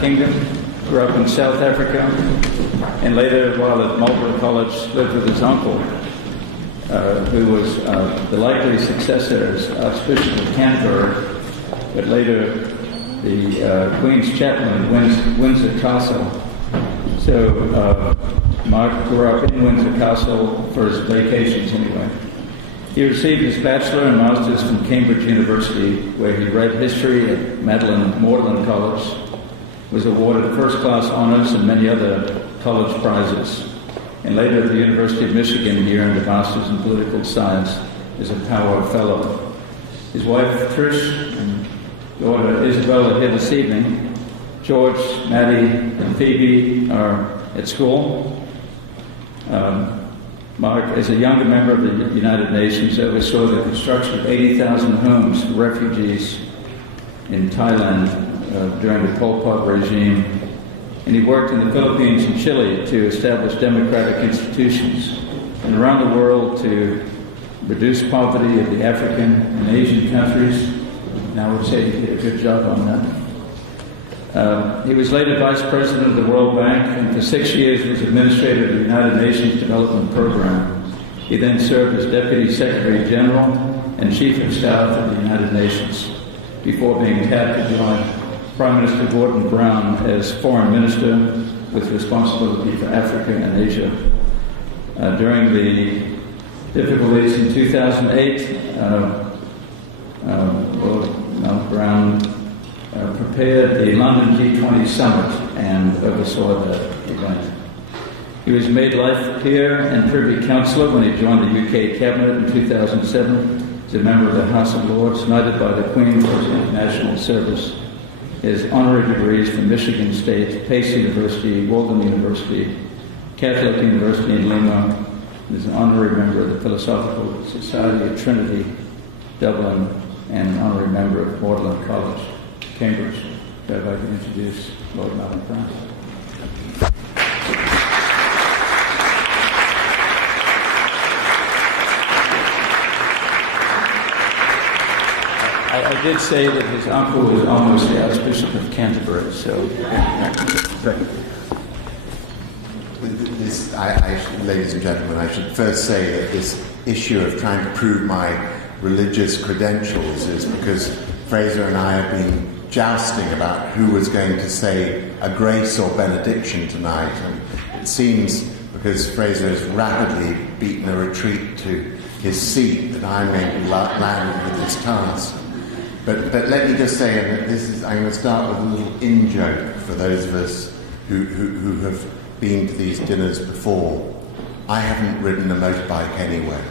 Kingdom, grew up in South Africa, and later, while at Marlborough College, lived with his uncle, who was the likely successor as Archbishop of Canterbury, but later the Queen's chaplain at Windsor Castle. So Mark grew up in Windsor Castle for his vacations anyway. He received his bachelor and master's from Cambridge University, where he read history at Magdalen College, was awarded first-class honors and many other college prizes. And later at the University of Michigan, he earned a master's in political science as a Power Fellow. His wife, Trish, and daughter, Isabel, are here this evening. George, Maddie, and Phoebe are at school. Mark, as a younger member of the United Nations, oversaw the construction of 80,000 homes for refugees in Thailand during the Pol Pot regime. And he worked in the Philippines and Chile to establish democratic institutions, and around the world to reduce poverty of the African and Asian countries. And I would say he did a good job on that. He was later Vice President of the World Bank, and for 6 years was Administrator of the United Nations Development Program. He then served as Deputy Secretary General and Chief of Staff of the United Nations, before being tapped to join Prime Minister Gordon Brown as Foreign Minister with responsibility for Africa and Asia. During the difficulties in 2008, Brown prepared the London G20 Summit and oversaw that event. He was made Life Peer and Privy Councillor when he joined the UK Cabinet in 2007 as a member of the House of Lords, knighted by the Queen for his international service. His honorary degrees from Michigan State, Pace University, Walden University, Catholic University in Lima. He's an honorary member of the Philosophical Society of Trinity, Dublin, and an honorary member of Magdalen College, Cambridge. So I'd like to introduce Lord Malcolm Brown. I did say that his uncle was almost the Archbishop of Canterbury, so... Ladies and gentlemen, I should first say that this issue of trying to prove my religious credentials is because Fraser and I have been jousting about who was going to say a grace or benediction tonight, and it seems, because Fraser has rapidly beaten a retreat to his seat, that I may be landed with this task. But let me just say, and I'm going to start with a little in-joke for those of us who have been to these dinners before. I haven't ridden a motorbike anywhere.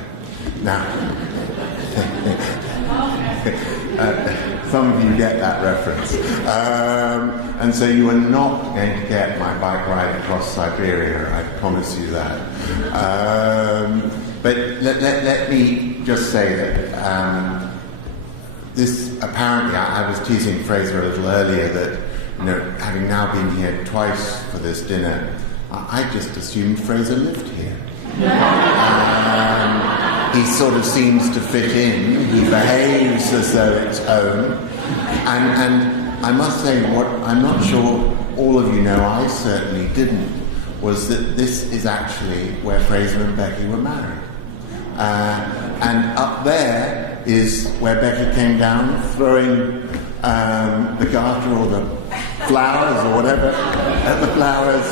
Now, some of you get that reference. And so you are not going to get my bike ride across Siberia, I promise you that. But let me just say that this, apparently, I was teasing Fraser a little earlier that, you know, having now been here twice for this dinner, I just assumed Fraser lived here. He sort of seems to fit in. He behaves as though it's home. And I must say, what I'm not sure all of you know, I certainly didn't, was that this is actually where Fraser and Becky were married. And up there is where Becky came down, throwing the garter or the flowers or whatever, the flowers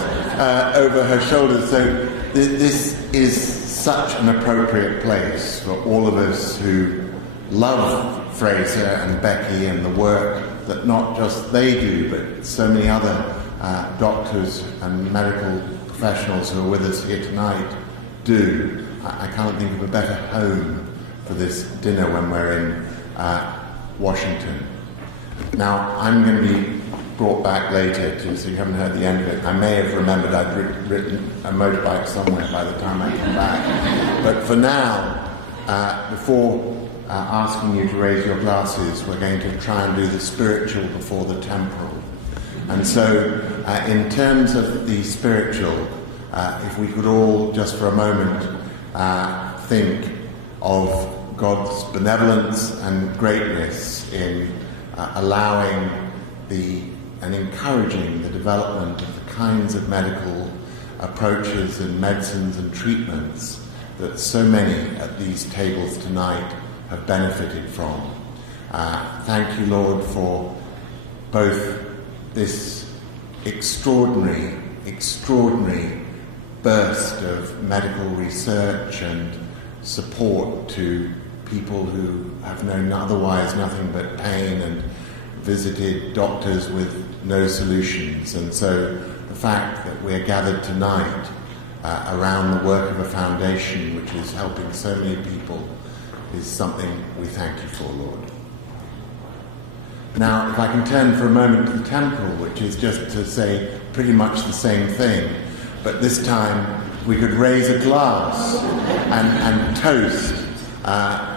over her shoulders. So this is such an appropriate place for all of us who love Fraser and Becky and the work that not just they do, but so many other doctors and medical professionals who are with us here tonight do. I can't think of a better home for this dinner when we're in Washington. Now, I'm going to be brought back later, so you haven't heard the end of it. I may have remembered I'd ridden a motorbike somewhere by the time I come back. But for now, before asking you to raise your glasses, we're going to try and do the spiritual before the temporal. And so, in terms of the spiritual, if we could all, just for a moment, think of God's benevolence and greatness in allowing and encouraging the development of the kinds of medical approaches and medicines and treatments that so many at these tables tonight have benefited from. Thank you, Lord, for both this extraordinary burst of medical research and support to people who have known otherwise nothing but pain and visited doctors with no solutions. And so the fact that we're gathered tonight around the work of a foundation which is helping so many people is something we thank you for, Lord. Now, if I can turn for a moment to the temple, which is just to say pretty much the same thing, but this time we could raise a glass and toast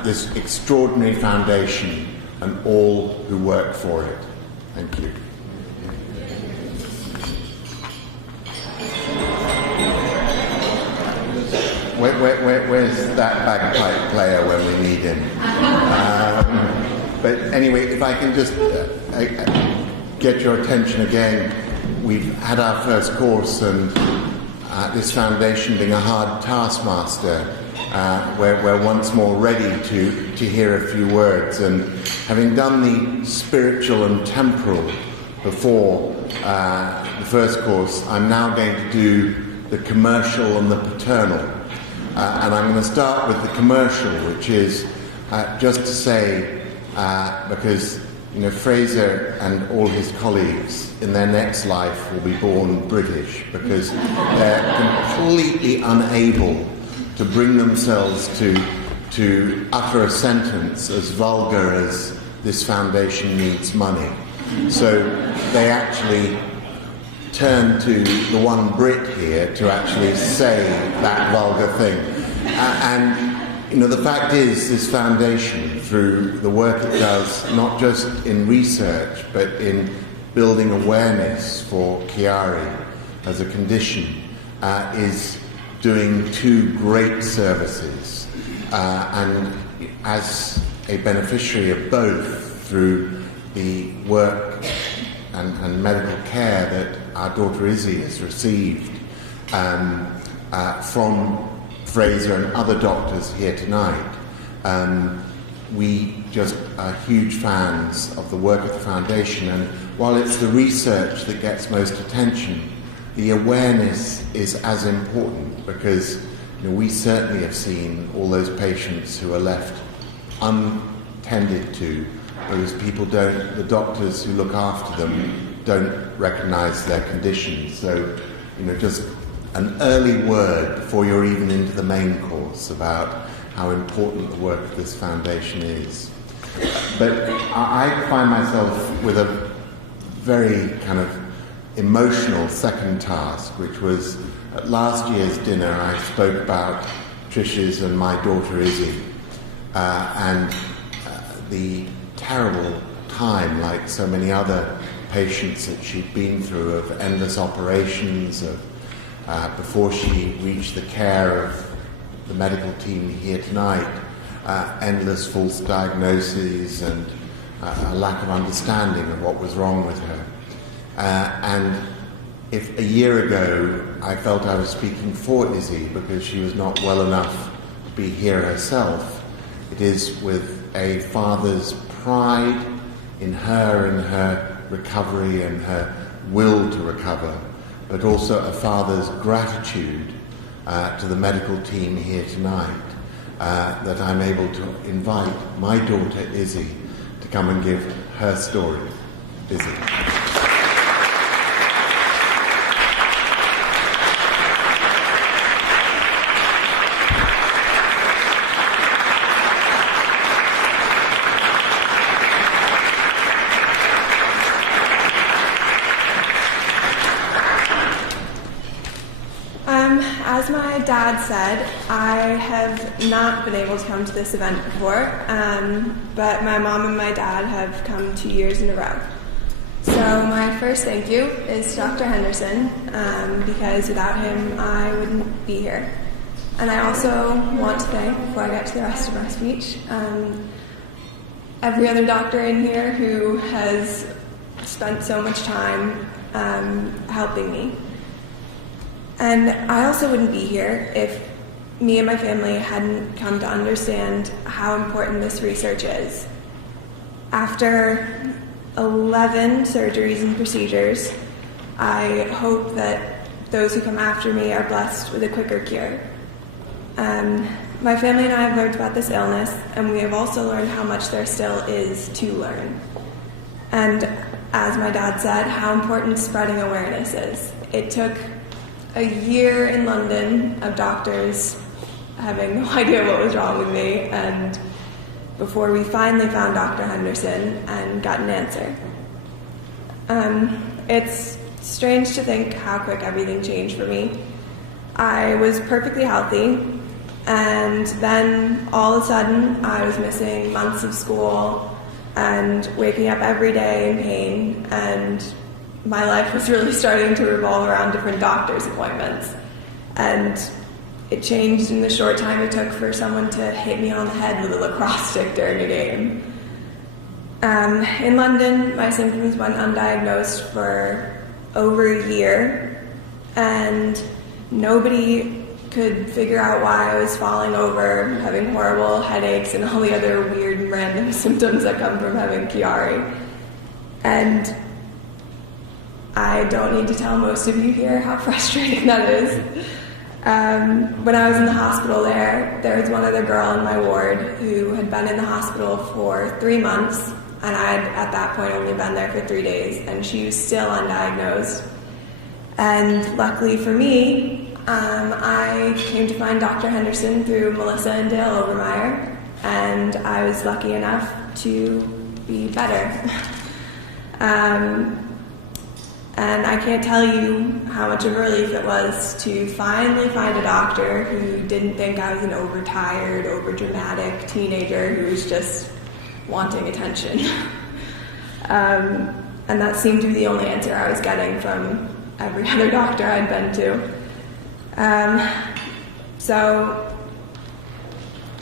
this extraordinary foundation and all who work for it. Thank you. Where's that bagpipe player when we need him? But anyway, if I can just get your attention again, we've had our first course, and this foundation being a hard taskmaster, we're once more ready to hear a few words. And having done the spiritual and temporal before the first course, I'm now going to do the commercial and the paternal. And I'm going to start with the commercial, which is just to say, because Fraser and all his colleagues in their next life will be born British, because they're completely unable to bring themselves to utter a sentence as vulgar as "this foundation needs money." So they actually turn to the one Brit here to actually say that vulgar thing. And the fact is, this foundation, through the work it does, not just in research, but in building awareness for Chiari as a condition, is doing two great services. And as a beneficiary of both, through the work and medical care that our daughter Izzy has received from Fraser and other doctors here tonight, we just are huge fans of the work of the foundation. And while it's the research that gets most attention, the awareness is as important, because we certainly have seen all those patients who are left untended to because the doctors who look after them don't recognise their conditions. So, just an early word before you're even into the main course about how important the work of this foundation is. But I find myself with a very kind of emotional second task, which was at last year's dinner I spoke about Trish's and my daughter Izzy, and the terrible time, like so many other patients that she'd been through, of endless operations, of before she reached the care of the medical team here tonight, endless false diagnoses and a lack of understanding of what was wrong with her. And if a year ago I felt I was speaking for Izzy because she was not well enough to be here herself, it is with a father's pride in her recovery and her will to recover, but also a father's gratitude to the medical team here tonight, that I'm able to invite my daughter Izzy to come and give her story. Izzy. As my dad said, I have not been able to come to this event before, but my mom and my dad have come 2 years in a row. So my first thank you is to Dr. Henderson, because without him I wouldn't be here. And I also want to thank, before I get to the rest of my speech, every other doctor in here who has spent so much time helping me. And I also wouldn't be here if me and my family hadn't come to understand how important this research is. After 11 surgeries and procedures, I hope that those who come after me are blessed with a quicker cure. My family and I have learned about this illness, and we have also learned how much there still is to learn. And as my dad said, how important spreading awareness is. It took a year in London of doctors having no idea what was wrong with me, and before we finally found Dr. Henderson and got an answer. It's strange to think how quick everything changed for me. I was perfectly healthy, and then all of a sudden I was missing months of school and waking up every day in pain, and my life was really starting to revolve around different doctor's appointments. And it changed in the short time it took for someone to hit me on the head with a lacrosse stick during a game. In London, my symptoms went undiagnosed for over a year, and nobody could figure out why I was falling over, having horrible headaches, and all the other weird and random symptoms that come from having Chiari. And I don't need to tell most of you here how frustrating that is. When I was in the hospital there was one other girl in my ward who had been in the hospital for 3 months, and I had at that point only been there for 3 days, and she was still undiagnosed. And luckily for me, I came to find Dr. Henderson through Melissa and Dale Obermeyer, and I was lucky enough to be better. And I can't tell you how much of a relief it was to finally find a doctor who didn't think I was an overtired, overdramatic teenager who was just wanting attention. And that seemed to be the only answer I was getting from every other doctor I'd been to. So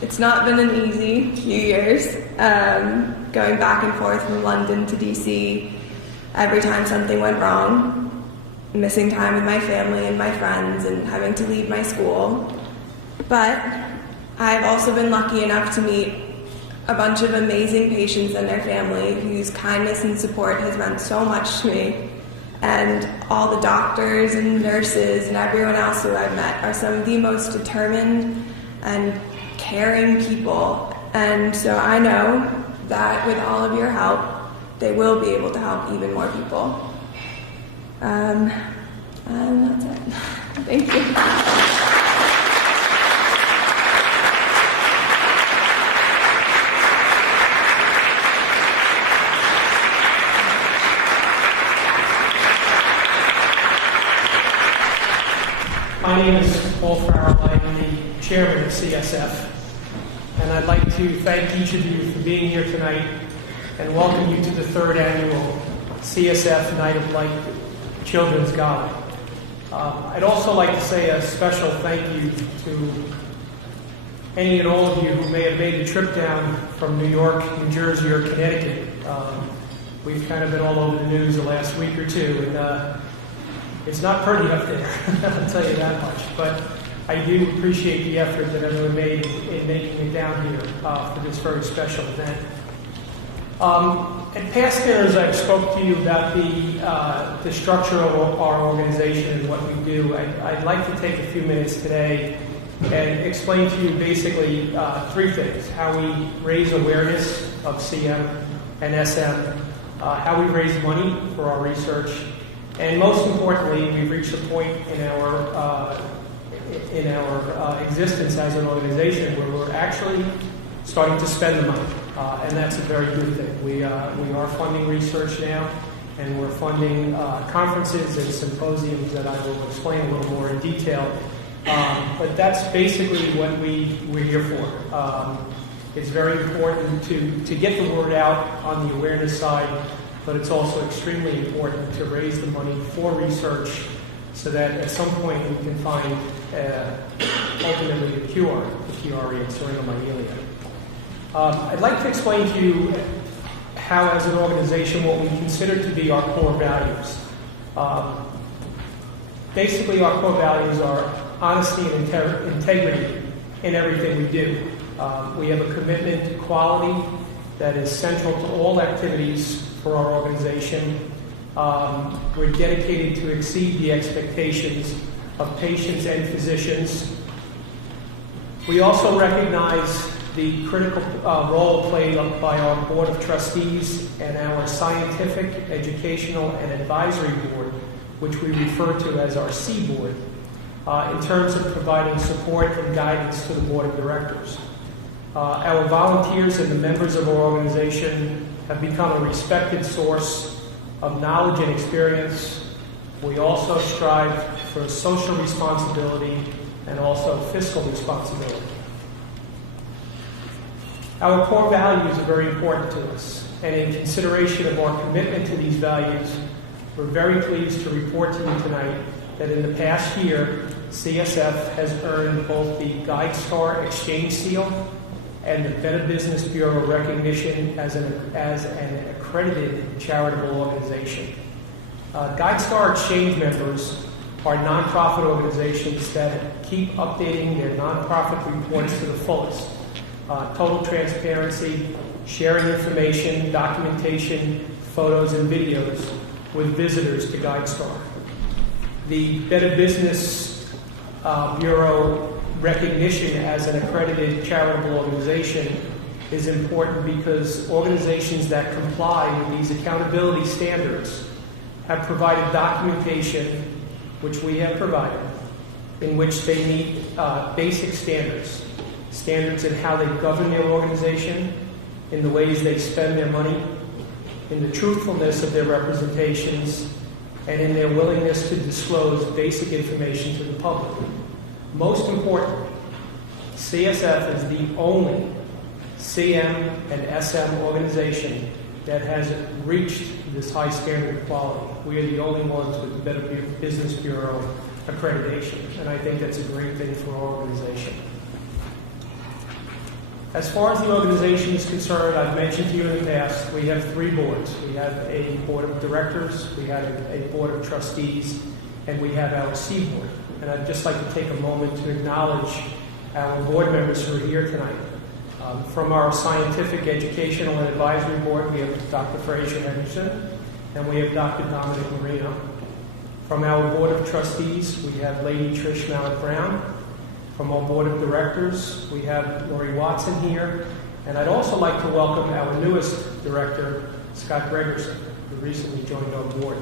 it's not been an easy few years, going back and forth from London to DC. Every time something went wrong, missing time with my family and my friends, and having to leave my school. But I've also been lucky enough to meet a bunch of amazing patients and their family whose kindness and support has meant so much to me. And all the doctors and nurses and everyone else who I've met are some of the most determined and caring people. And so I know that with all of your help, they will be able to help even more people. And that's it. Thank you. My name is Paul Farrell. I'm the chairman of CSF. And I'd like to thank each of you for being here tonight and welcome you to the 3rd annual CSF Night of Light Children's Gala. I'd also like to say a special thank you to any and all of you who may have made the trip down from New York, New Jersey, or Connecticut. We've kind of been all over the news the last week or two, and it's not pretty up there, I'll tell you that much. But I do appreciate the effort that everyone made in making it down here for this very special event. At past dinners, I've spoke to you about the structure of our organization and what we do. I'd like to take a few minutes today and explain to you basically 3 things: how we raise awareness of CM and SM, how we raise money for our research, and most importantly, we've reached a point in our existence as an organization where we're actually starting to spend the money. And that's a very good thing. We are funding research now, and we're funding conferences and symposiums that I will explain a little more in detail. But that's basically what we're here for. It's very important to get the word out on the awareness side, but it's also extremely important to raise the money for research so that at some point we can find ultimately a cure for Chiari and Syringomyelia. I'd like to explain to you how, as an organization, what we consider to be our core values. Basically, our core values are honesty and integrity in everything we do. We have a commitment to quality that is central to all activities for our organization. We're dedicated to exceed the expectations of patients and physicians. We also recognize the critical role played by our Board of Trustees and our Scientific, Educational, and Advisory Board, which we refer to as our C Board, in terms of providing support and guidance to the Board of Directors. Our volunteers and the members of our organization have become a respected source of knowledge and experience. We also strive for social responsibility and also fiscal responsibility. Our core values are very important to us, and in consideration of our commitment to these values, we're very pleased to report to you tonight that in the past year, CSF has earned both the GuideStar Exchange Seal and the Better Business Bureau recognition as an accredited charitable organization. GuideStar Exchange members are nonprofit organizations that keep updating their nonprofit reports to the fullest. Total transparency, sharing information, documentation, photos, and videos with visitors to GuideStar. The Better Business Bureau recognition as an accredited charitable organization is important because organizations that comply with these accountability standards have provided documentation, which we have provided, in which they meet basic standards. Standards in how they govern their organization, in the ways they spend their money, in the truthfulness of their representations, and in their willingness to disclose basic information to the public. Most importantly, CSF is the only CM and SM organization that has reached this high standard of quality. We are the only ones with the Better Business Bureau accreditation, and I think that's a great thing for our organization. As far as the organization is concerned, I've mentioned to you in the past, we have 3 boards. We have a board of directors, we have a board of trustees, and we have our C board. And I'd just like to take a moment to acknowledge our board members who are here tonight. From our Scientific, Educational, and Advisory Board, we have Dr. Fraser Henderson, and we have Dr. Dominic Marino. From our Board of Trustees, we have Lady Trish Mallett-Brown. From our Board of Directors, we have Lori Watson here. And I'd also like to welcome our newest director, Scott Gregerson, who recently joined our board.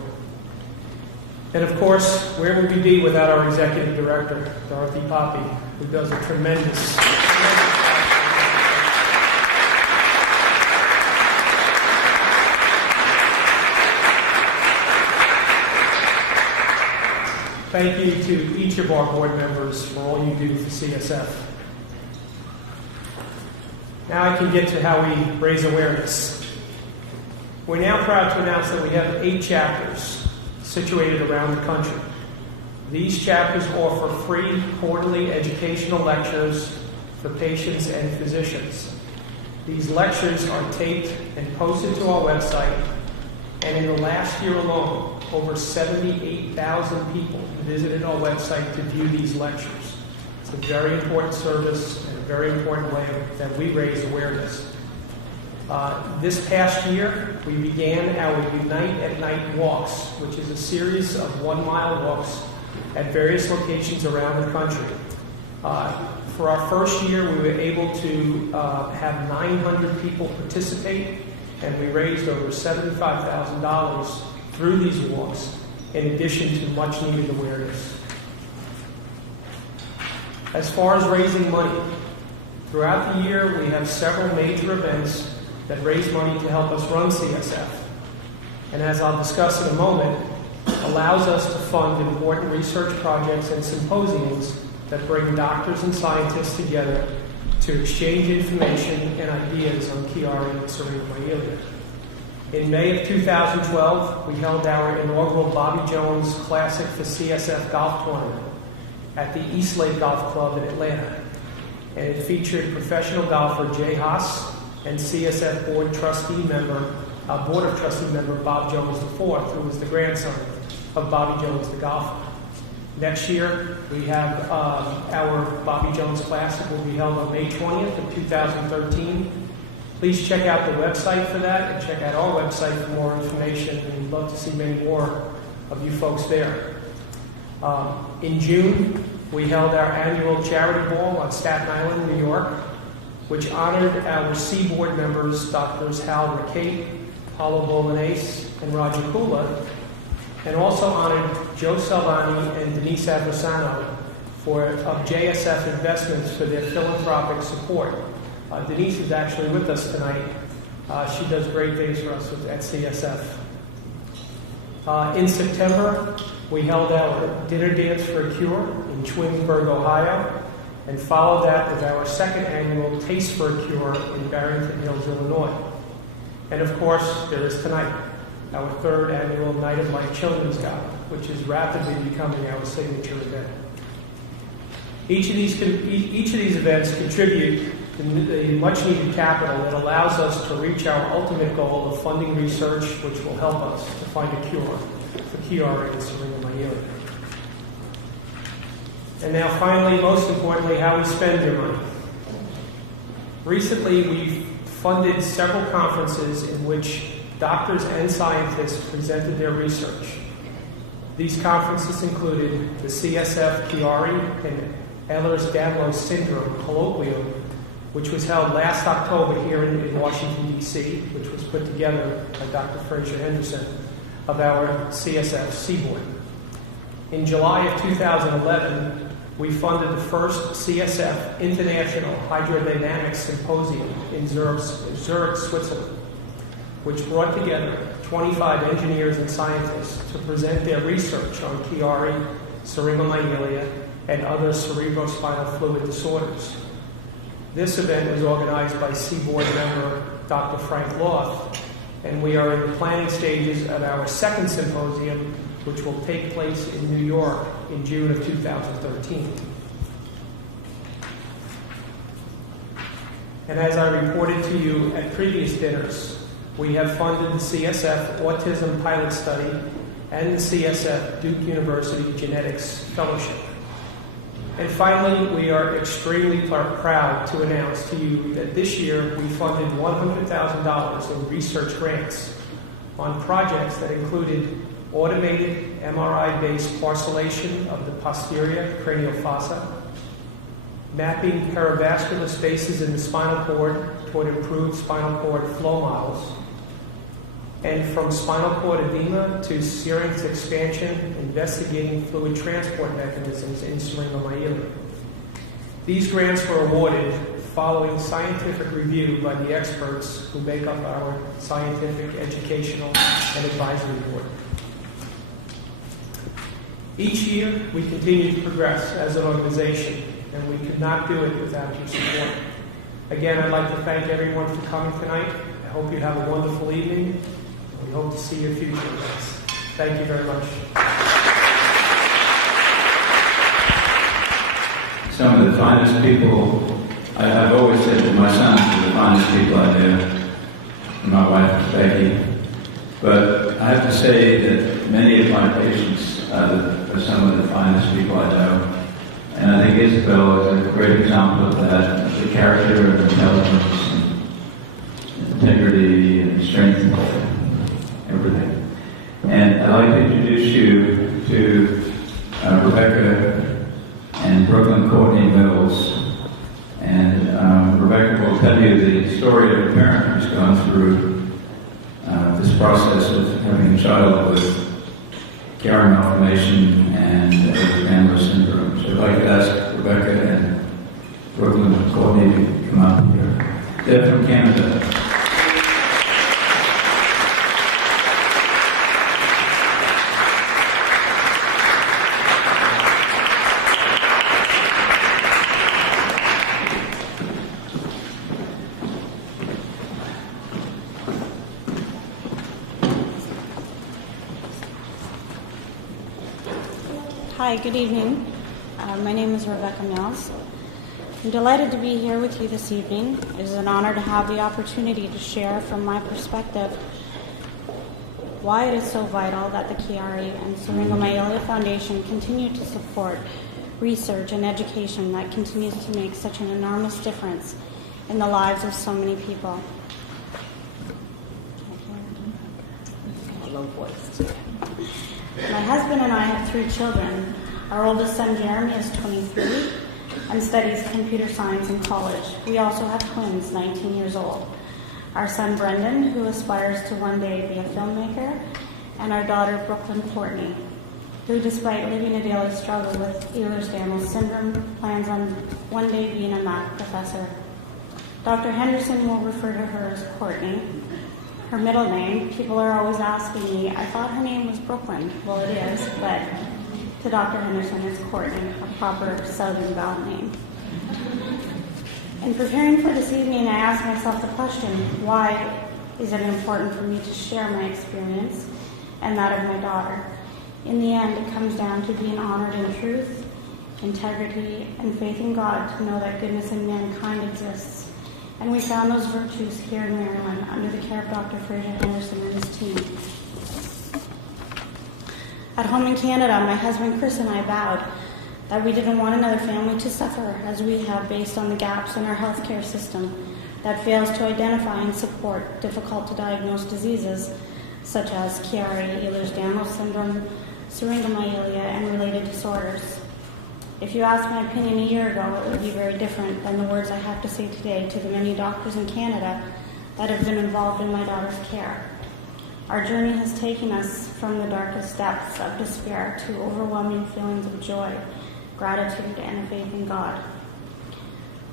And of course, where would we be without our executive director, Dorothy Poppy, who does a tremendous Thank you to each of our board members for all you do for CSF. Now I can get to how we raise awareness. We're now proud to announce that we have 8 chapters situated around the country. These chapters offer free quarterly educational lectures for patients and physicians. These lectures are taped and posted to our website, and in the last year alone, over 78,000 people visited our website to view these lectures. It's a very important service and a very important way that we raise awareness. This past year, we began our Unite at Night walks, which is a series of 1-mile walks at various locations around the country. For our first year, we were able to have 900 people participate, and we raised over $75,000 through these walks, in addition to much needed awareness. As far as raising money, throughout the year we have several major events that raise money to help us run CSF. And as I'll discuss in a moment, allows us to fund important research projects and symposiums that bring doctors and scientists together to exchange information and ideas on Chiari and Syringomyelia. In May of 2012, we held our inaugural Bobby Jones Classic for CSF golf tournament at the East Lake Golf Club in Atlanta. And it featured professional golfer Jay Haas and CSF Board of Trustee member Bob Jones IV, who was the grandson of Bobby Jones the golfer. Next year, we have our Bobby Jones Classic will be held on May 20th of 2013. Please check out the website for that and check out our website for more information. And we'd love to see many more of you folks there. In June, we held our annual charity ball on Staten Island, New York, which honored our C Board members, Drs. Hal Ricate, Paulo Bolognese, and Roger Kula, and also honored Joe Salvani and Denise Aversano of JSF Investments for their philanthropic support Denise is actually with us tonight. She does great things for us at CSF. In September, we held our Dinner Dance for a Cure in Twinsburg, Ohio, and followed that with our second annual Taste for a Cure in Barrington Hills, Illinois. And of course, there is tonight, our third annual Night of Life Children's Gala, which is rapidly becoming our signature event. Each of these events contribute to the much-needed capital that allows us to reach our ultimate goal of funding research, which will help us to find a cure for Chiari and Syringomyelia. And now finally, most importantly, how we spend your money. Recently, we've funded several conferences in which doctors and scientists presented their research. These conferences included the CSF Chiari and Ehlers-Danlos syndrome colloquium, which was held last October here in Washington, D.C., which was put together by Dr. Fraser Henderson of our CSF Seaboard. In July of 2011, we funded the first CSF International Hydrodynamics Symposium in Zurich, Switzerland, which brought together 25 engineers and scientists to present their research on Chiari, Syringomyelia, and other cerebrospinal fluid disorders. This event was organized by Seaboard member Dr. Frank Loth, and we are in the planning stages of our second symposium, which will take place in New York in June of 2013. And as I reported to you at previous dinners, we have funded the CSF Autism Pilot Study and the CSF Duke University Genetics Fellowship. And finally, we are extremely proud to announce to you that this year we funded $100,000 in research grants on projects that included automated MRI-based parcellation of the posterior cranial fossa, mapping perivascular spaces in the spinal cord toward improved spinal cord flow models, and from spinal cord edema to syrinx expansion, investigating fluid transport mechanisms in Syringomyelia. These grants were awarded following scientific review by the experts who make up our scientific, educational, and advisory board. Each year, we continue to progress as an organization, and we could not do it without your support. Again, I'd like to thank everyone for coming tonight. I hope you have a wonderful evening. We hope to see you at future events. Thank you very much. Some of the finest people, I've always said that my sons are the finest people I know, and my wife is Becky. But I have to say that many of my patients are some of the finest people I know. And I think Isabel is a great example of that, the character and intelligence and integrity and strength and everything. And I'd like to introduce you to Rebecca and Brooklyn Courtney Mills. And Rebecca will tell you the story of a parent who's gone through this process of having a child with Chiari malformation and Ehlers-Danlos syndrome. So I'd like to ask Rebecca and Brooklyn Courtney to come up here. They're from Canada. Hi, good evening. My name is Rebecca Mills. I'm delighted to be here with you this evening. It is an honor to have the opportunity to share from my perspective why it is so vital that the Chiari and Syringomyelia Foundation continue to support research and education that continues to make such an enormous difference in the lives of so many people. Low voice. My husband and I have 3 children. Our oldest son, Jeremy, is 23 and studies computer science in college. We also have twins, 19 years old. Our son, Brendan, who aspires to one day be a filmmaker, and our daughter, Brooklyn Courtney, who, despite living a daily struggle with Ehlers-Danlos syndrome, plans on one day being a math professor. Dr. Henderson will refer to her as Courtney. Her middle name, people are always asking me, I thought her name was Brooklyn. Well, it is, but to Dr. Henderson, it's Courtney, a proper Southern Belle name. In preparing for this evening, I asked myself the question, why is it important for me to share my experience and that of my daughter? In the end, it comes down to being honored in truth, integrity, and faith in God to know that goodness in mankind exists. And we found those virtues here in Maryland under the care of Dr. Fraser Henderson and his team. At home in Canada, my husband Chris and I vowed that we didn't want another family to suffer as we have based on the gaps in our healthcare system that fails to identify and support difficult to diagnose diseases such as Chiari, Ehlers-Danlos syndrome, Syringomyelia, and related disorders. If you asked my opinion a year ago, it would be very different than the words I have to say today to the many doctors in Canada that have been involved in my daughter's care. Our journey has taken us from the darkest depths of despair to overwhelming feelings of joy, gratitude, and faith in God.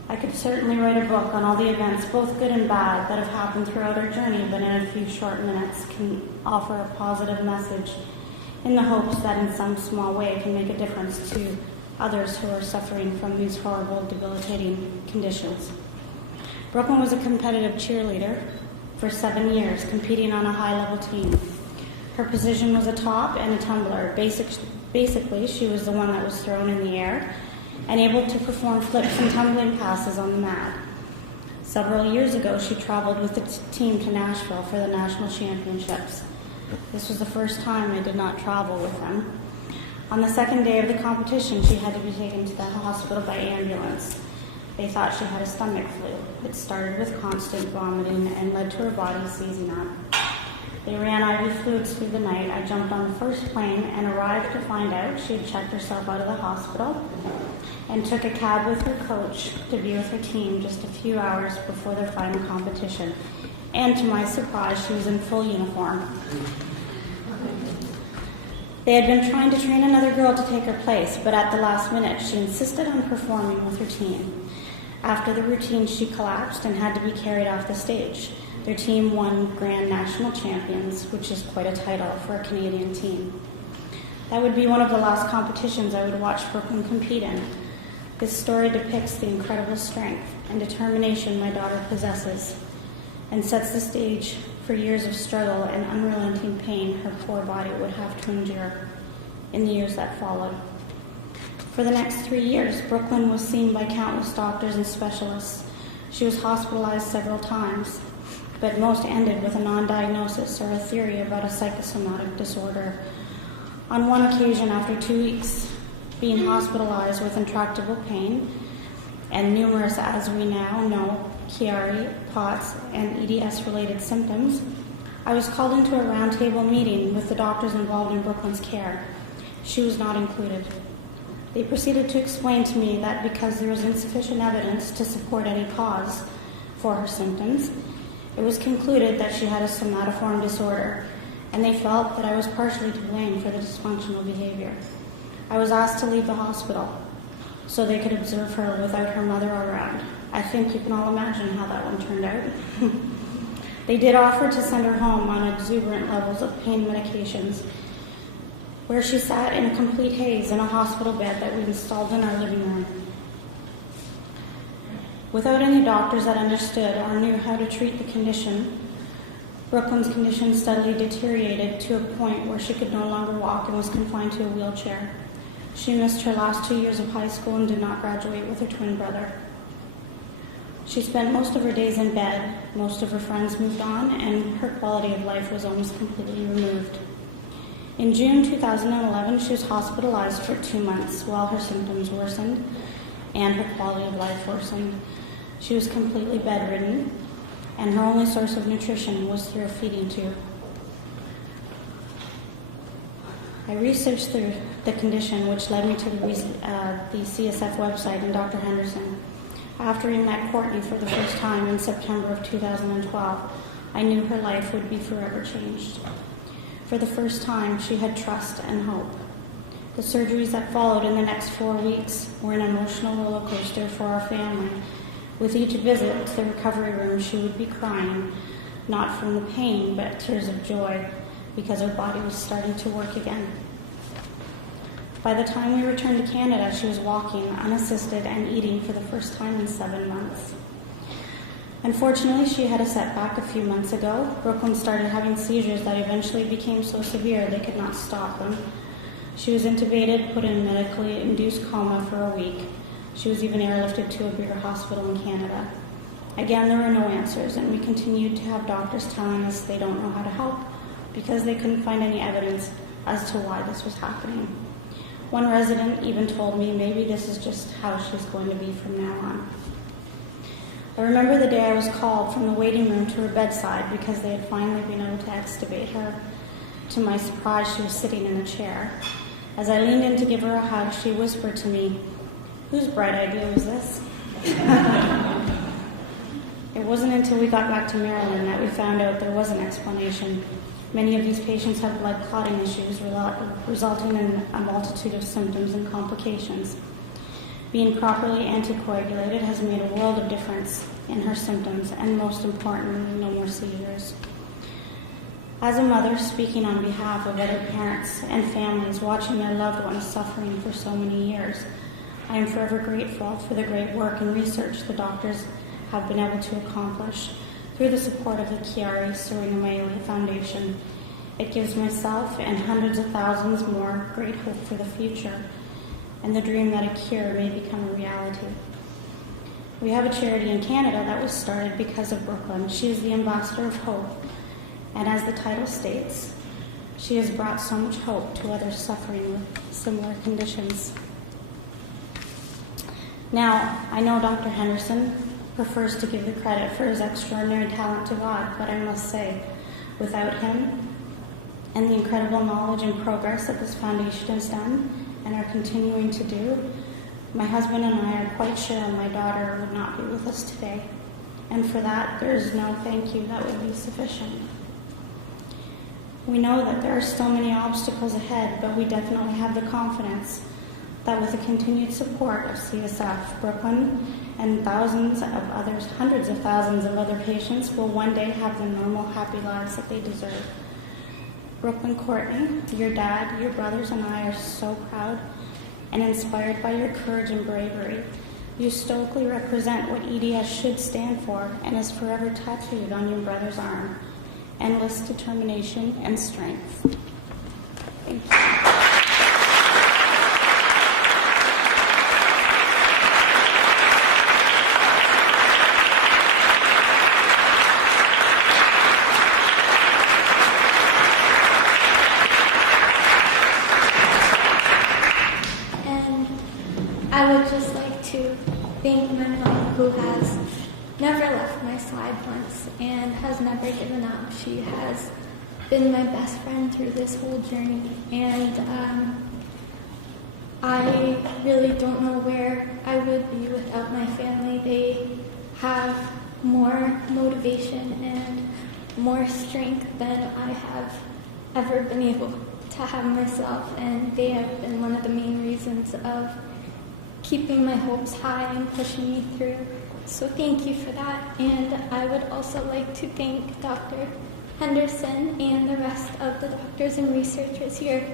I could certainly write a book on all the events, both good and bad, that have happened throughout our journey, but in a few short minutes can offer a positive message in the hopes that in some small way can make a difference to others who are suffering from these horrible, debilitating conditions. Brooklyn was a competitive cheerleader for 7 years, competing on a high-level team. Her position was a top and a tumbler. Basically, she was the one that was thrown in the air and able to perform flips and tumbling passes on the mat. Several years ago, she traveled with the team to Nashville for the national championships. This was the first time I did not travel with them. On the second day of the competition, she had to be taken to the hospital by ambulance. They thought she had a stomach flu. It started with constant vomiting and led to her body seizing up. They ran IV fluids through the night. I jumped on the first plane and arrived to find out she had checked herself out of the hospital and took a cab with her coach to be with her team just a few hours before their final competition. And to my surprise, she was in full uniform. They had been trying to train another girl to take her place, but at the last minute, she insisted on performing with her team. After the routine, she collapsed and had to be carried off the stage. Their team won Grand National Champions, which is quite a title for a Canadian team. That would be one of the last competitions I would watch Brooklyn compete in. This story depicts the incredible strength and determination my daughter possesses and sets the stage for years of struggle and unrelenting pain her poor body would have to endure in the years that followed. For the next 3 years, Brooklyn was seen by countless doctors and specialists. She was hospitalized several times, but most ended with a non-diagnosis or a theory about a psychosomatic disorder. On one occasion, after 2 weeks being hospitalized with intractable pain and numerous, as we now know, Chiari, POTS, and EDS-related symptoms, I was called into a roundtable meeting with the doctors involved in Brooklyn's care. She was not included. They proceeded to explain to me that because there was insufficient evidence to support any cause for her symptoms, it was concluded that she had a somatoform disorder, and they felt that I was partially to blame for the dysfunctional behavior. I was asked to leave the hospital so they could observe her without her mother around. I think you can all imagine how that one turned out. They did offer to send her home on exuberant levels of pain medications, where she sat in a complete haze in a hospital bed that we installed in our living room. Without any doctors that understood or knew how to treat the condition, Brooklyn's condition steadily deteriorated to a point where she could no longer walk and was confined to a wheelchair. She missed her last 2 years of high school and did not graduate with her twin brother. She spent most of her days in bed, most of her friends moved on, and her quality of life was almost completely removed. In June 2011, she was hospitalized for 2 months while her symptoms worsened and her quality of life worsened. She was completely bedridden, and her only source of nutrition was through a feeding tube. I researched the condition, which led me to the CSF website and Dr. Henderson. After we met Courtney for the first time in September of 2012, I knew her life would be forever changed. For the first time, she had trust and hope. The surgeries that followed in the next 4 weeks were an emotional roller coaster for our family, With each visit to the recovery room, she would be crying, not from the pain, but tears of joy, because her body was starting to work again. By the time we returned to Canada, she was walking, unassisted, and eating for the first time in 7 months. Unfortunately, she had a setback a few months ago. Brooklyn started having seizures that eventually became so severe they could not stop them. She was intubated, put in a medically induced coma for a week. She was even airlifted to a bigger hospital in Canada. Again, there were no answers, and we continued to have doctors telling us they don't know how to help because they couldn't find any evidence as to why this was happening. One resident even told me maybe this is just how she's going to be from now on. I remember the day I was called from the waiting room to her bedside because they had finally been able to extubate her. To my surprise, she was sitting in a chair. As I leaned in to give her a hug, she whispered to me, "Whose bright idea was this?" It wasn't until we got back to Maryland that we found out there was an explanation. Many of these patients have blood clotting issues resulting in a multitude of symptoms and complications. Being properly anticoagulated has made a world of difference in her symptoms, and most importantly, no more seizures. As a mother, speaking on behalf of other parents and families watching their loved ones suffering for so many years, I am forever grateful for the great work and research the doctors have been able to accomplish through the support of the Chiari Syringomyelia Foundation. It gives myself and hundreds of thousands more great hope for the future and the dream that a cure may become a reality. We have a charity in Canada that was started because of Brooklyn. She is the ambassador of hope, and as the title states, she has brought so much hope to others suffering with similar conditions. Now, I know Dr. Henderson prefers to give the credit for his extraordinary talent to God, but I must say, without him and the incredible knowledge and progress that this foundation has done and are continuing to do, my husband and I are quite sure my daughter would not be with us today. And for that, there is no thank you that would be sufficient. We know that there are still many obstacles ahead, but we definitely have the confidence that with the continued support of CSF, Brooklyn, and thousands of others, hundreds of thousands of other patients will one day have the normal, happy lives that they deserve. Brooklyn Courtney, your dad, your brothers, and I are so proud and inspired by your courage and bravery. You stoically represent what EDS should stand for and is forever tattooed on your brother's arm. Endless determination and strength. Thank you. I would just like to thank my mom, who has never left my side once and has never given up. She has been my best friend through this whole journey, and I really don't know where I would be without my family. They have more motivation and more strength than I have ever been able to have myself, and they have been one of the main reasons of keeping my hopes high and pushing me through. So thank you for that. And I would also like to thank Dr. Henderson and the rest of the doctors and researchers here,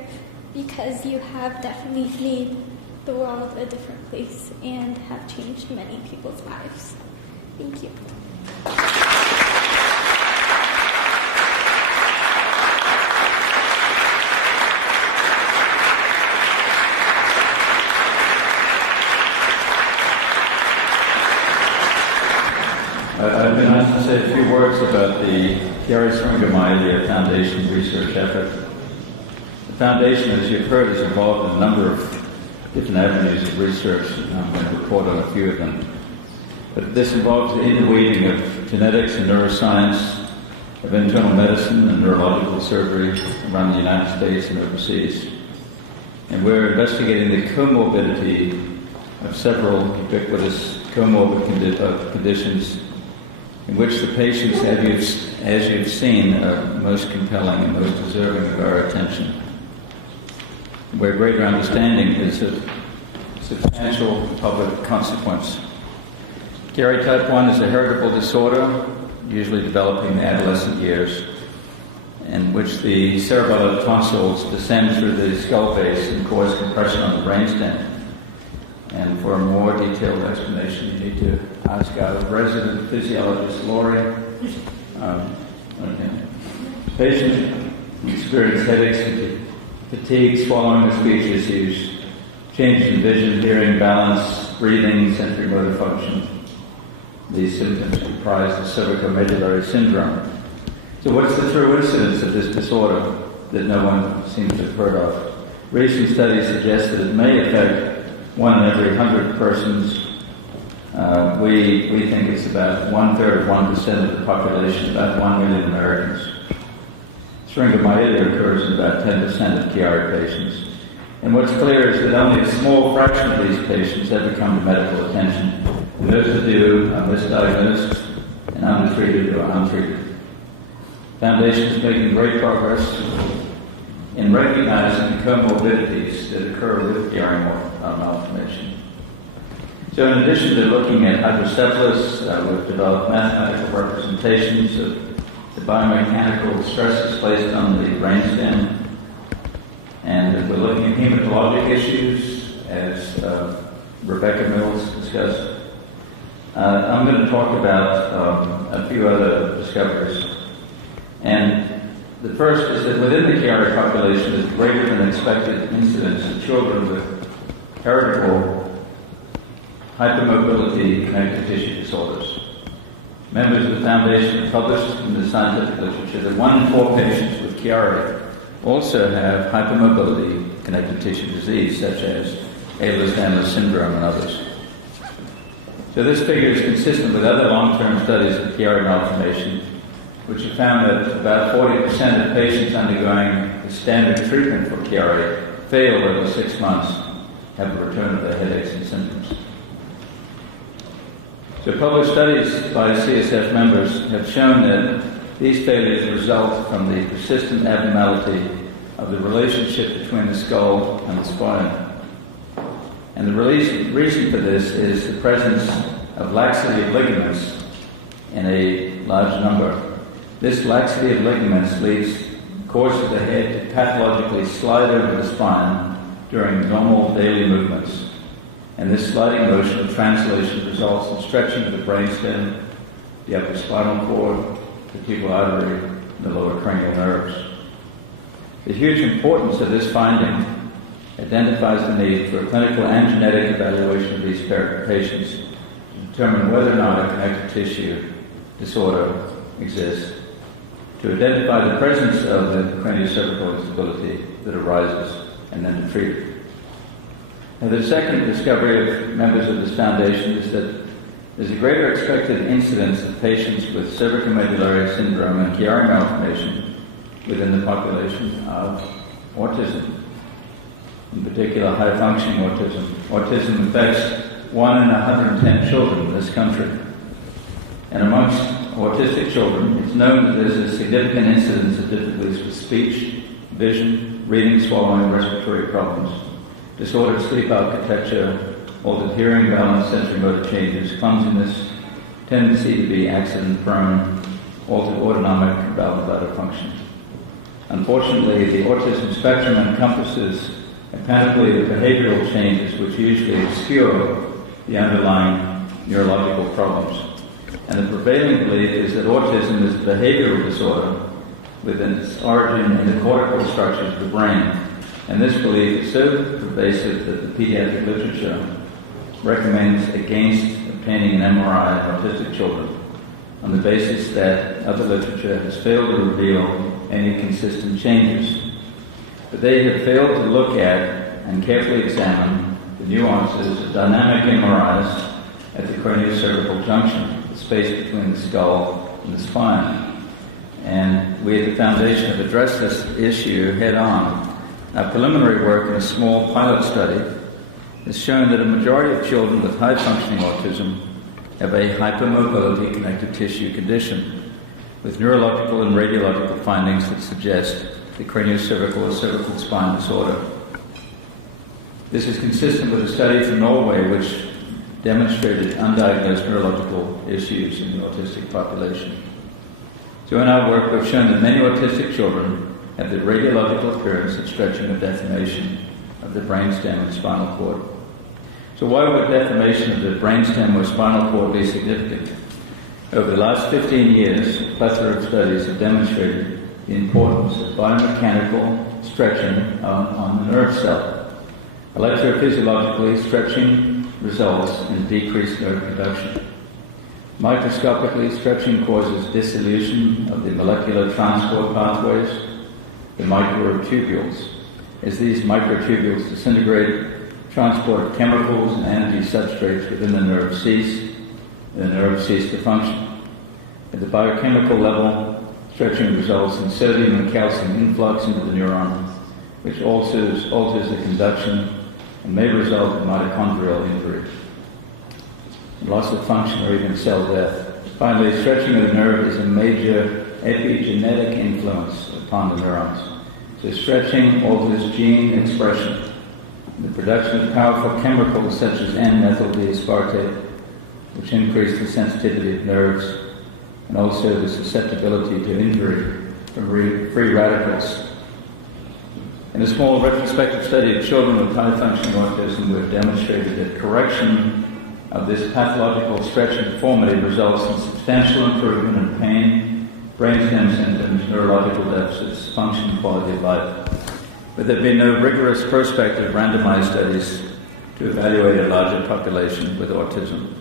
because you have definitely made the world a different place and have changed many people's lives. Thank you. I'd be nice to say a few words about the Chiari Syringomyelia Foundation research effort. The foundation, as you've heard, is involved in a number of different avenues of research, and I'm going to report on a few of them. But this involves the interweaving of genetics and neuroscience, of internal medicine and neurological surgery around the United States and overseas. And we're investigating the comorbidity of several ubiquitous comorbid conditions in which the patients, as you've seen, are most compelling and most deserving of our attention, where greater understanding is of substantial public consequence. Chiari type 1 is a heritable disorder, usually developing in the adolescent years, in which the cerebellar tonsils descend through the skull base and cause compression on the brainstem. And for a more detailed explanation, you need to ask our resident physiologist, Laurie. Patients experience headaches, fatigue, swallowing with speech issues, changes in vision, hearing, balance, breathing, sensory motor function. These symptoms comprise the Syringomyelia syndrome. So what's the true incidence of this disorder that no one seems to have heard of? Recent studies suggest that it may affect 1 in every 100 persons. We think it's about 1/3 of 1% of the population, about 1 million Americans. Syringomyelia occurs in about 10% of Chiari patients. And what's clear is that only a small fraction of these patients ever come to medical attention. And those that do are misdiagnosed and untreated or untreated. The Foundation is making great progress in recognizing the comorbidities that occur with Chiari malformation. So in addition to looking at hydrocephalus, we've developed mathematical representations of the biomechanical stresses placed on the brainstem. And we're looking at hematologic issues, as Rebecca Mills discussed. I'm going to talk about a few other discoveries. And the first is that within the Chiari population is greater than expected incidence of children with heritable hypermobility connective tissue disorders. Members of the Foundation have published in the scientific literature that 1 in 4 patients with Chiari also have hypermobility connective tissue disease, such as Ehlers-Danlos syndrome and others. So this figure is consistent with other long-term studies of Chiari malformation, which have found that about 40% of patients undergoing the standard treatment for Chiari fail over 6 months, have a return of their headaches and symptoms. So published studies by CSF members have shown that these failures result from the persistent abnormality of the relationship between the skull and the spine. And the reason for this is the presence of laxity of ligaments in a large number. This laxity of ligaments causes the head to pathologically slide over the spine during normal daily movements. And this sliding motion of translation results in stretching of the brainstem, the upper spinal cord, the vertebral artery, and the lower cranial nerves. The huge importance of this finding identifies the need for a clinical and genetic evaluation of these patients to determine whether or not a connective tissue disorder exists, to identify the presence of the craniocervical instability that arises, and then to treat it. Now, the second discovery of members of this foundation is that there's a greater expected incidence of patients with Syringomyelia syndrome and Chiari malformation within the population of autism, in particular high-functioning autism. Autism affects 1 in 110 children in this country. And amongst autistic children, it's known that there's a significant incidence of difficulties with speech, vision, reading, swallowing, respiratory problems, disordered sleep architecture, altered hearing, balance, sensory motor changes, clumsiness, tendency to be accident-prone, altered autonomic and bladder function. Unfortunately, the autism spectrum encompasses a panoply of behavioral changes which usually obscure the underlying neurological problems. And the prevailing belief is that autism is a behavioral disorder with its origin in the cortical structures of the brain. And this belief is so pervasive that the pediatric literature recommends against obtaining an MRI in autistic children on the basis that other literature has failed to reveal any consistent changes. But they have failed to look at and carefully examine the nuances of dynamic MRIs at the craniocervical junction, the space between the skull and the spine. And we at the Foundation have addressed this issue head-on. Our preliminary work in a small pilot study has shown that a majority of children with high-functioning autism have a hypermobility connective tissue condition, with neurological and radiological findings that suggest the craniocervical or cervical spine disorder. This is consistent with a study from Norway which demonstrated undiagnosed neurological issues in the autistic population. So in our work, we've shown that many autistic children have the radiological appearance of stretching or deformation of the brainstem and spinal cord. So why would deformation of the brainstem or spinal cord be significant? Over the last 15 years, a plethora of studies have demonstrated the importance of biomechanical stretching on the nerve cell. Electrophysiologically, stretching results in decreased nerve conduction. Microscopically, stretching causes dissolution of the molecular transport pathways, the microtubules. As these microtubules disintegrate, transport of chemicals and energy substrates within the nerve cease to function. At the biochemical level, stretching results in sodium and calcium influx into the neuron, which alters the conduction and may result in mitochondrial injury, loss of function, or even cell death. Finally, stretching of the nerve is a major epigenetic influence upon the neurons. So stretching alters gene expression, the production of powerful chemicals such as N-methyl-D-aspartate, which increase the sensitivity of nerves and also the susceptibility to injury from free radicals. In a small retrospective study of children with high-functioning autism, we've demonstrated that correction of this pathological stretching deformity results in substantial improvement in pain, brainstem symptoms, neurological deficits, function, and quality of life. But there have been no rigorous prospective randomized studies to evaluate a larger population with autism.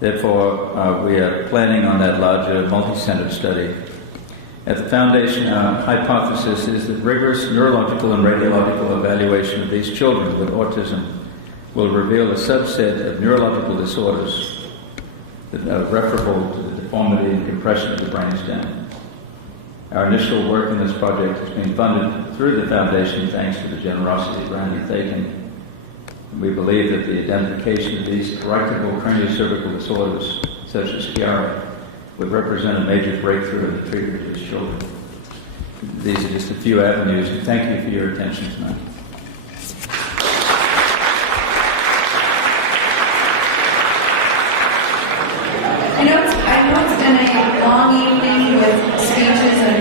Therefore, we are planning on that larger multi-centered study. At the Foundation, our hypothesis is that rigorous neurological and radiological evaluation of these children with autism will reveal a subset of neurological disorders that are referable to the deformity and compression of the brainstem. Our initial work in this project has been funded through the Foundation thanks to the generosity of Randy Thakin. We believe that the identification of these correctable craniocervical disorders, such as Chiari, would represent a major breakthrough in the treatment of these children. These are just a few avenues, and thank you for your attention tonight. I know it's been a long evening with speeches and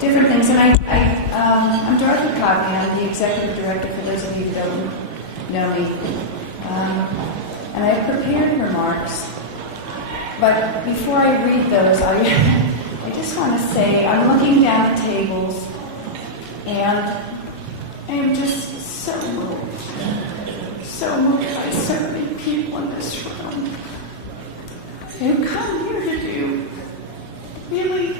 different things, and I'm Dorothy Cogney. I'm the executive director, for those of you who don't know me. And I've prepared remarks, but before I read those, I just want to say I'm looking down at tables, and I am just so moved by so many people in this room who come here to do really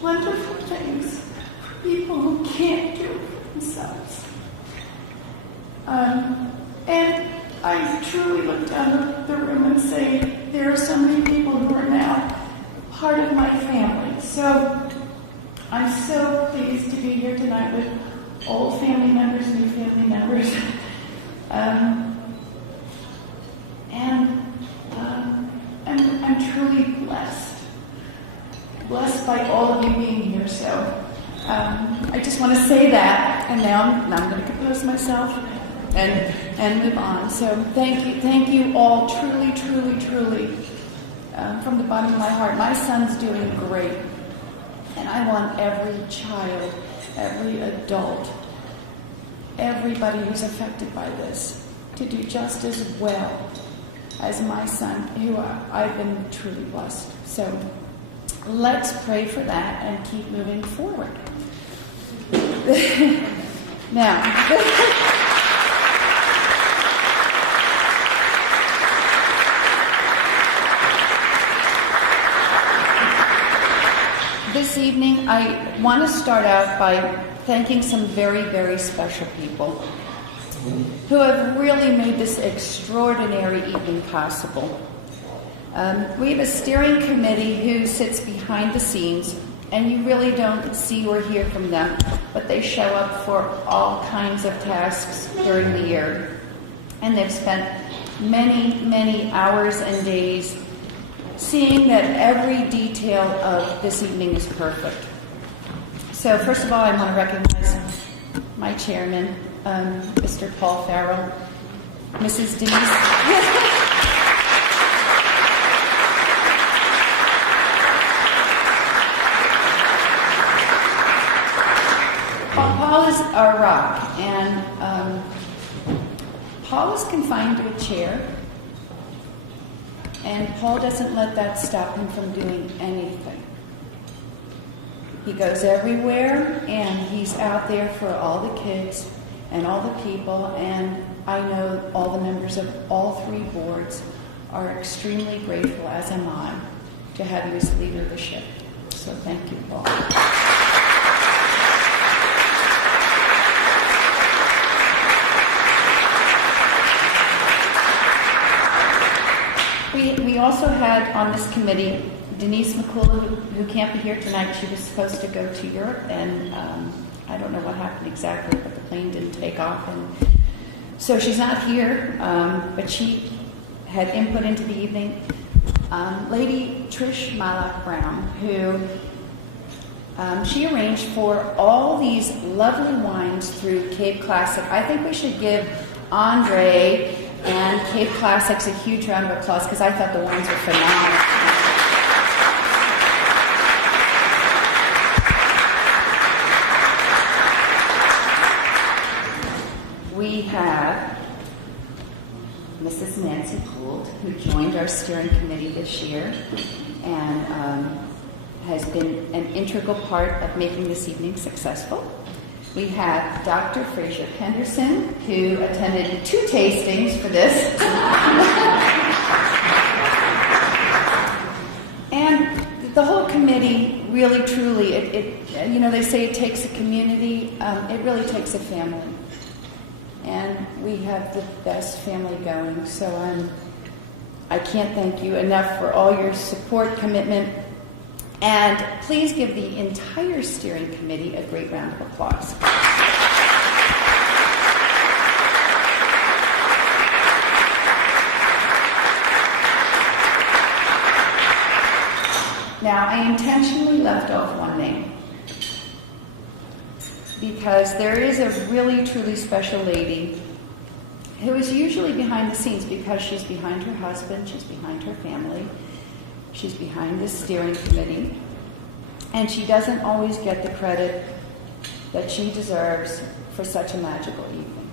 wonderful things for people who can't do it for themselves. And I truly look down the room and say, there are so many people who are now part of my family. So I'm so pleased to be here tonight with old family members, new family members. I'm truly blessed by all of you being here. So I just want to say that, and now I'm going to compose myself and move on. So thank you all, truly, from the bottom of my heart. My son's doing great, and I want every child, every adult, everybody who's affected by this to do just as well as my son, who I've been truly blessed. So let's pray for that and keep moving forward. Now, this evening, I want to start out by thanking some very, very special people who have really made this extraordinary evening possible. We have a steering committee who sits behind the scenes, and you really don't see or hear from them, but they show up for all kinds of tasks during the year. And they've spent many, many hours and days seeing that every detail of this evening is perfect. So first of all, I want to recognize my chairman, Mr. Paul Farrell, Mrs. Denise. Paul is our rock, and Paul is confined to a chair, and Paul doesn't let that stop him from doing anything. He goes everywhere, and he's out there for all the kids and all the people, and I know all the members of all 3 boards are extremely grateful, as am I, to have you as leader of the ship. So thank you, Paul. We also had on this committee Denise McCullough, who can't be here tonight. She was supposed to go to Europe, and I don't know what happened exactly, but the plane didn't take off, and so she's not here, but she had input into the evening. Lady Trish Malak Brown, who she arranged for all these lovely wines through Cape Classic. I think we should give Andre and Cape Classics a huge round of applause, because I thought the wines were phenomenal. We have Mrs. Nancy Gould, who joined our steering committee this year and has been an integral part of making this evening successful. We have Dr. Fraser Henderson, who attended 2 tastings for this. And the whole committee really, truly, they say it takes a community. It really takes a family. And we have the best family going. So I can't thank you enough for all your support, commitment, and please give the entire steering committee a great round of applause. Now, I intentionally left off one name, because there is a really, truly special lady who is usually behind the scenes, because she's behind her husband, she's behind her family, she's behind the steering committee, and she doesn't always get the credit that she deserves for such a magical evening.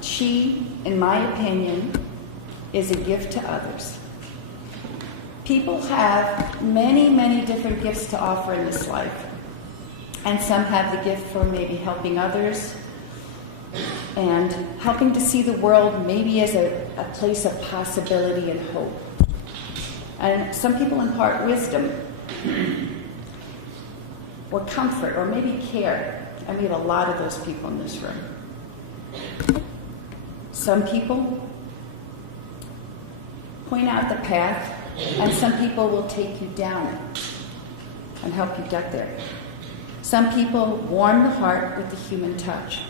She, in my opinion, is a gift to others. People have many, many different gifts to offer in this life. And some have the gift for maybe helping others and helping to see the world maybe as a place of possibility and hope. And some people impart wisdom or comfort or maybe care. And we have a lot of those people in this room. Some people point out the path, and some people will take you down it and help you get there. Some people warm the heart with the human touch.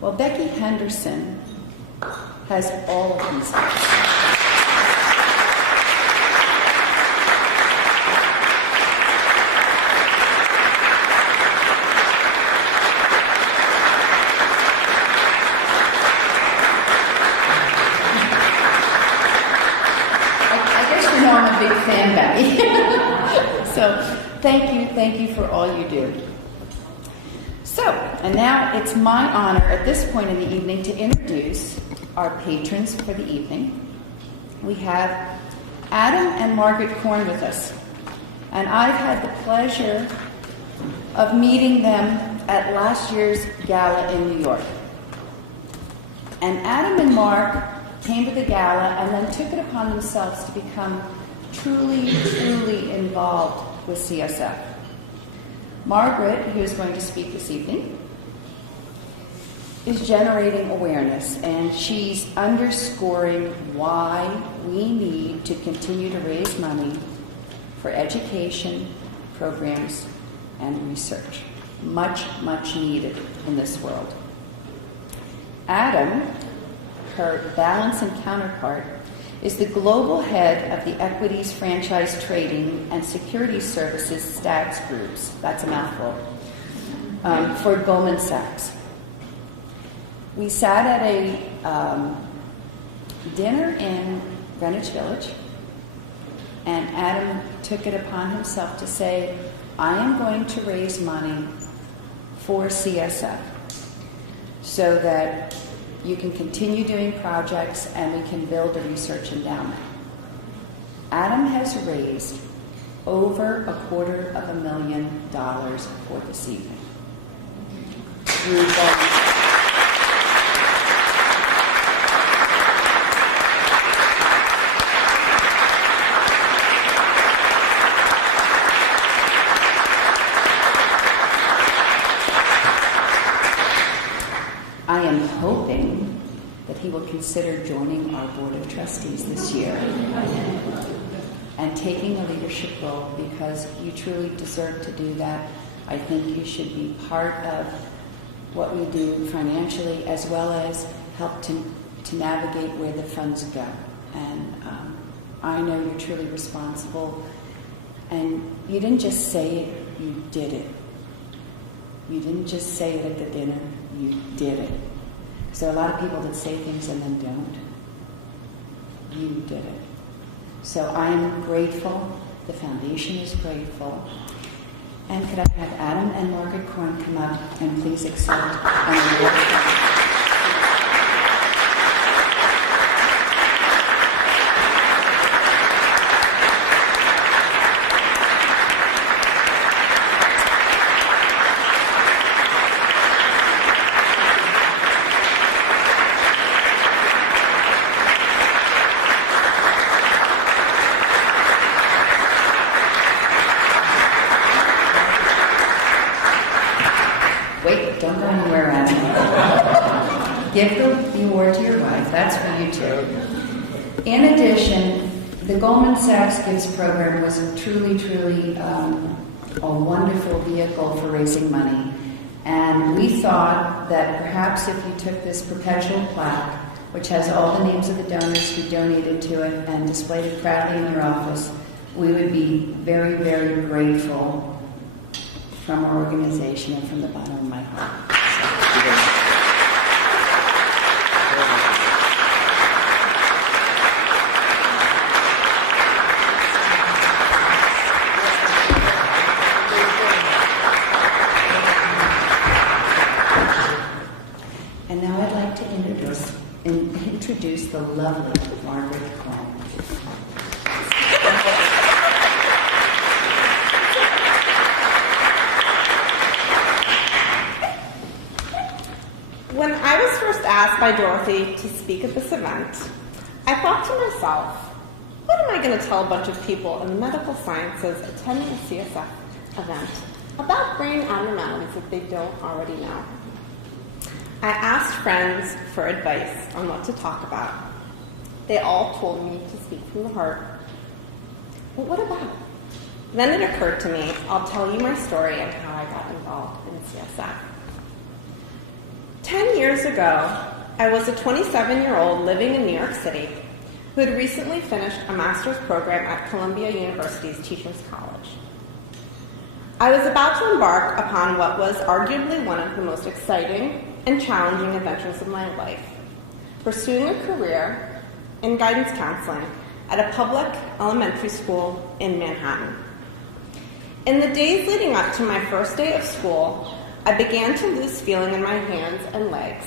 Well, Becky Henderson has all of these gifts. I guess you know I'm a big fan, Becky. So thank you for all you do. So, and now it's my honor at this point in the evening to introduce our patrons for the evening. We have Adam and Margaret Korn with us. And I've had the pleasure of meeting them at last year's Gala in New York. And Adam and Mark came to the Gala and then took it upon themselves to become truly, truly involved with CSF. Margaret, who is going to speak this evening, is generating awareness, and she's underscoring why we need to continue to raise money for education, programs, and research. Much, much needed in this world. Adam, her balance and counterpart, is the global head of the Equities Franchise Trading and Security Services Stats Groups. That's a mouthful. for Goldman Sachs. We sat at a dinner in Greenwich Village, and Adam took it upon himself to say, I am going to raise money for CSF so that you can continue doing projects and we can build a research endowment. Adam has raised over $250,000 for this evening. I am hoping that he will consider joining our Board of Trustees this year and taking a leadership role, because you truly deserve to do that. I think you should be part of what we do financially, as well as help to navigate where the funds go. And I know you're truly responsible. And you didn't just say it, you did it. You didn't just say it at the dinner, you did it. So a lot of people that say things and then don't. You did it. So I'm grateful. The foundation is grateful. And could I have Adam and Margaret Korn come up and please accept an award? Wait, don't go anywhere, Adam. Give the award to your wife. That's for you too. In addition, the Goldman Sachs Gives Program was truly a wonderful vehicle for raising money. And we thought that perhaps if you took this perpetual plaque, which has all the names of the donors who donated to it, and displayed it proudly in your office, we would be very, very grateful from our organization and from the bottom of my heart. And now I'd like to introduce the lovely Margaret Korn. When I was first asked by Dorothy to speak at this event, I thought to myself, what am I going to tell a bunch of people in the medical sciences attending a CSF event about brain abnormalities that they don't already know? I asked friends for advice on what to talk about. They all told me to speak from the heart. But what about? Then it occurred to me, I'll tell you my story and how I got involved in CSF. 10 years ago, I was a 27-year-old living in New York City who had recently finished a master's program at Columbia University's Teachers College. I was about to embark upon what was arguably one of the most exciting and challenging adventures of my life, pursuing a career in guidance counseling at a public elementary school in Manhattan. In the days leading up to my first day of school, I began to lose feeling in my hands and legs.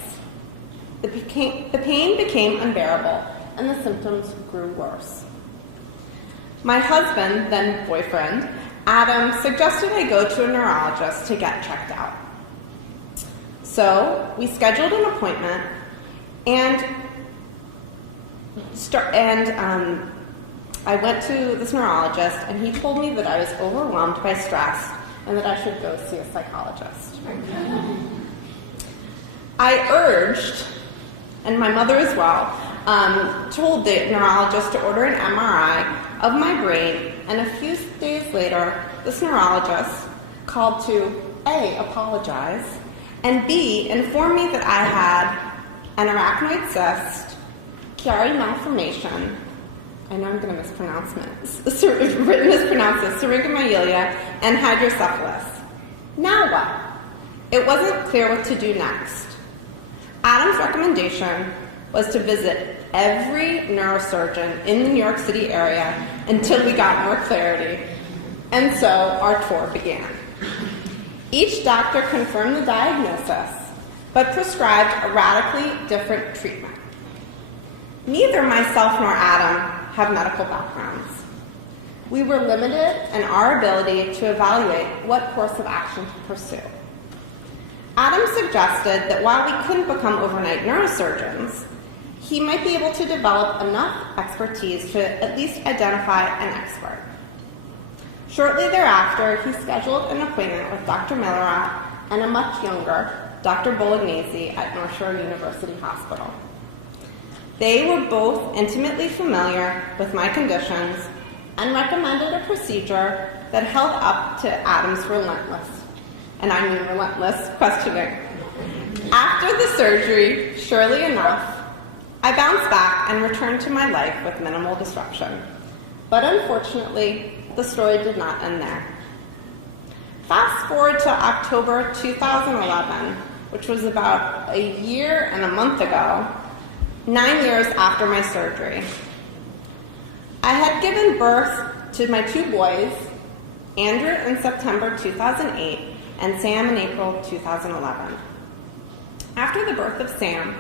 The pain became unbearable, and the symptoms grew worse. My husband, then boyfriend, Adam, suggested I go to a neurologist to get checked out. So we scheduled an appointment, and I went to this neurologist, and he told me that I was overwhelmed by stress and that I should go see a psychologist. I urged, and my mother as well, told the neurologist to order an MRI of my brain, and a few days later, this neurologist called to A, apologize, and B, inform me that I had an arachnoid cyst, Chiari malformation, I know I'm going to mispronounce this, Syringomyelia, and hydrocephalus. Now what? It wasn't clear what to do next. Adam's recommendation was to visit every neurosurgeon in the New York City area until we got more clarity, and so our tour began. Each doctor confirmed the diagnosis, but prescribed a radically different treatment. Neither myself nor Adam have medical backgrounds. We were limited in our ability to evaluate what course of action to pursue. Adam suggested that while we couldn't become overnight neurosurgeons, he might be able to develop enough expertise to at least identify an expert. Shortly thereafter, he scheduled an appointment with Dr. Millerat and a much younger Dr. Bolognese at North Shore University Hospital. They were both intimately familiar with my conditions and recommended a procedure that held up to Adam's relentless, and I mean relentless, questioning. After the surgery, surely enough, I bounced back and returned to my life with minimal disruption. But unfortunately, the story did not end there. Fast forward to October 2011, which was about a year and a month ago, 9 years after my surgery. I had given birth to my two boys, Andrew in September 2008 and Sam in April 2011. After the birth of Sam,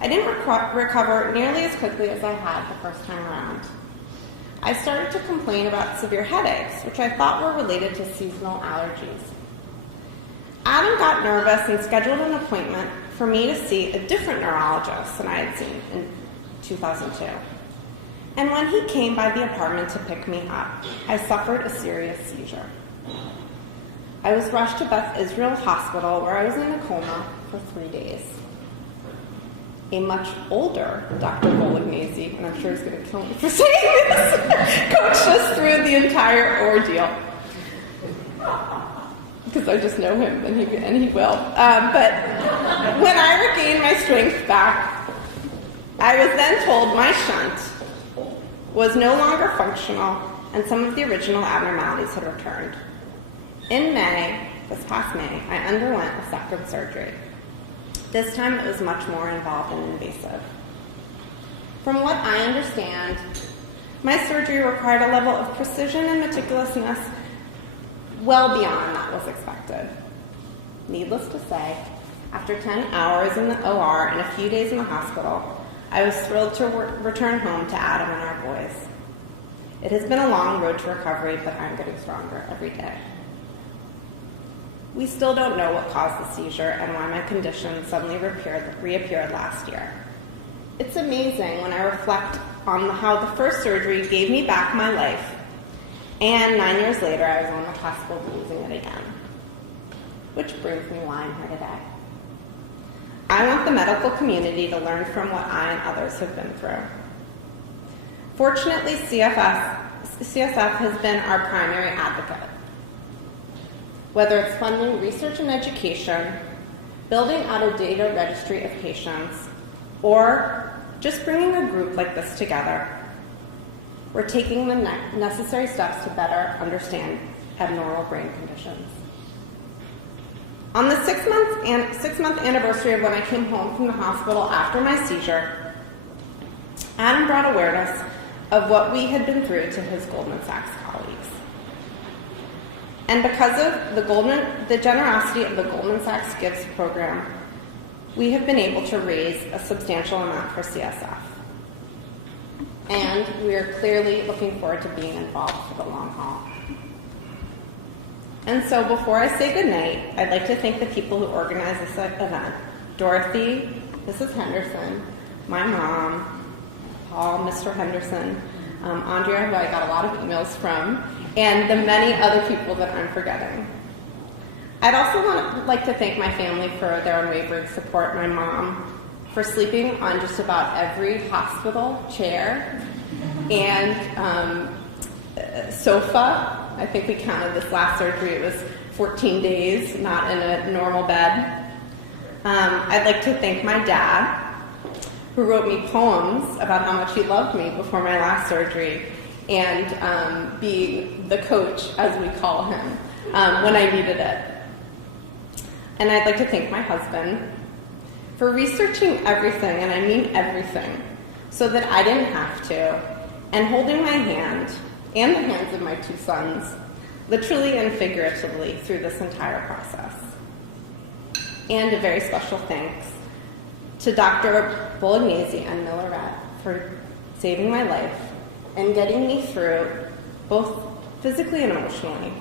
I didn't recover nearly as quickly as I had the first time around. I started to complain about severe headaches, which I thought were related to seasonal allergies. Adam got nervous and scheduled an appointment for me to see a different neurologist than I had seen in 2002. And when he came by the apartment to pick me up, I suffered a serious seizure. I was rushed to Beth Israel Hospital, where I was in a coma for 3 days. A much older Dr. Bolognese, and I'm sure he's going to kill me for saying this, coached us through the entire ordeal. Because I just know him, and he will. But when I regained my strength back, I was then told my shunt was no longer functional, and some of the original abnormalities had returned. In May, this past May, I underwent a second surgery. This time it was much more involved and invasive. From what I understand, my surgery required a level of precision and meticulousness well beyond what was expected. Needless to say, after 10 hours in the OR and a few days in the hospital, I was thrilled to return home to Adam and our boys. It has been a long road to recovery, but I'm getting stronger every day. We still don't know what caused the seizure and why my condition suddenly reappeared last year. It's amazing when I reflect on how the first surgery gave me back my life, and 9 years later I was on the cusp of losing it again. Which brings me why I'm here today. I want the medical community to learn from what I and others have been through. Fortunately, CSF has been our primary advocate. Whether it's funding research and education, building out a data registry of patients, or just bringing a group like this together, we're taking the necessary steps to better understand abnormal brain conditions. On the six-month anniversary of when I came home from the hospital after my seizure, Adam brought awareness of what we had been through to his Goldman Sachs colleagues. And because of the generosity of the Goldman Sachs Gives program, we have been able to raise a substantial amount for CSF. And we are clearly looking forward to being involved for the long haul. And so before I say goodnight, I'd like to thank the people who organized this event. Dorothy, Mrs. Henderson, my mom, Paul, Mr. Henderson, Andrea, who I got a lot of emails from, and the many other people that I'm forgetting. I'd also like to thank my family for their unwavering support. My mom for sleeping on just about every hospital chair and sofa. I think we counted this last surgery, it was 14 days, not in a normal bed. I'd like to thank my dad, who wrote me poems about how much he loved me before my last surgery, and being the coach, as we call him, when I needed it. And I'd like to thank my husband for researching everything, and I mean everything, so that I didn't have to, and holding my hand and the hands of my two sons, literally and figuratively, through this entire process. And a very special thanks to Dr. Bolognese and Millerette for saving my life and getting me through, both physically and emotionally,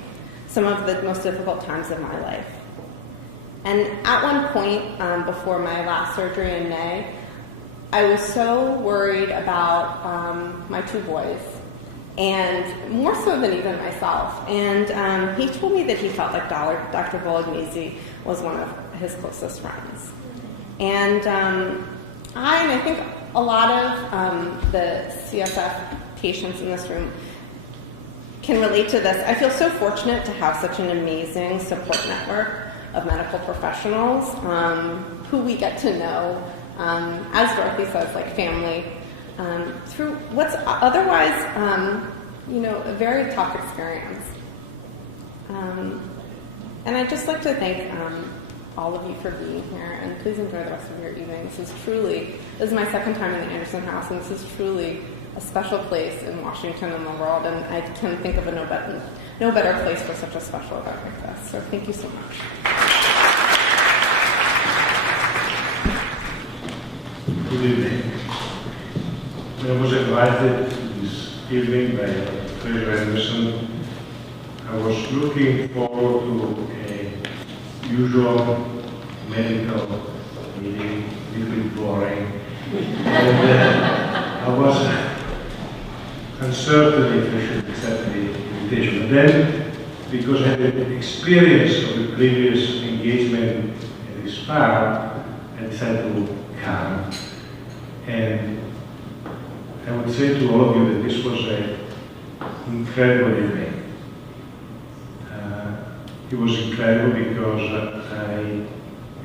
some of the most difficult times of my life. And at one point, before my last surgery in May, I was so worried about my two boys, and more so than even myself. And he told me that he felt like Dr. Bolognese was one of his closest friends. And I think a lot of the CSF patients in this room can relate to this. I feel so fortunate to have such an amazing support network of medical professionals who we get to know, as Dorothy says, like family, through what's otherwise, a very tough experience. And I'd just like to thank all of you for being here, and please enjoy the rest of your evening. This is my second time in the Anderson House, and this is truly a special place in Washington and the world, and I can't think of no better place for such a special event like this. So thank you so much. Good evening. I was invited this evening by Fraser Anderson. I was looking forward to a usual medical meeting, a little bit boring. And I was uncertain if I should accept the invitation. But then, because I had an experience of the previous engagement in this farm, I decided to come. And I would say to all of you that this was an incredible evening. It was incredible because I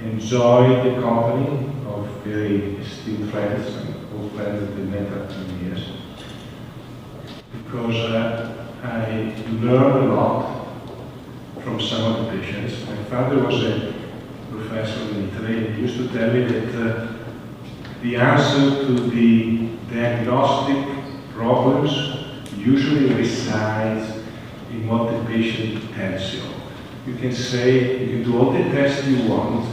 enjoyed the company of very esteemed friends and old friends that I met after the years. Because I learned a lot from some of the patients. My father was a professor in Italy, and he used to tell me that the answer to the diagnostic problems usually resides in what the patient tells you. You can say, you can do all the tests you want,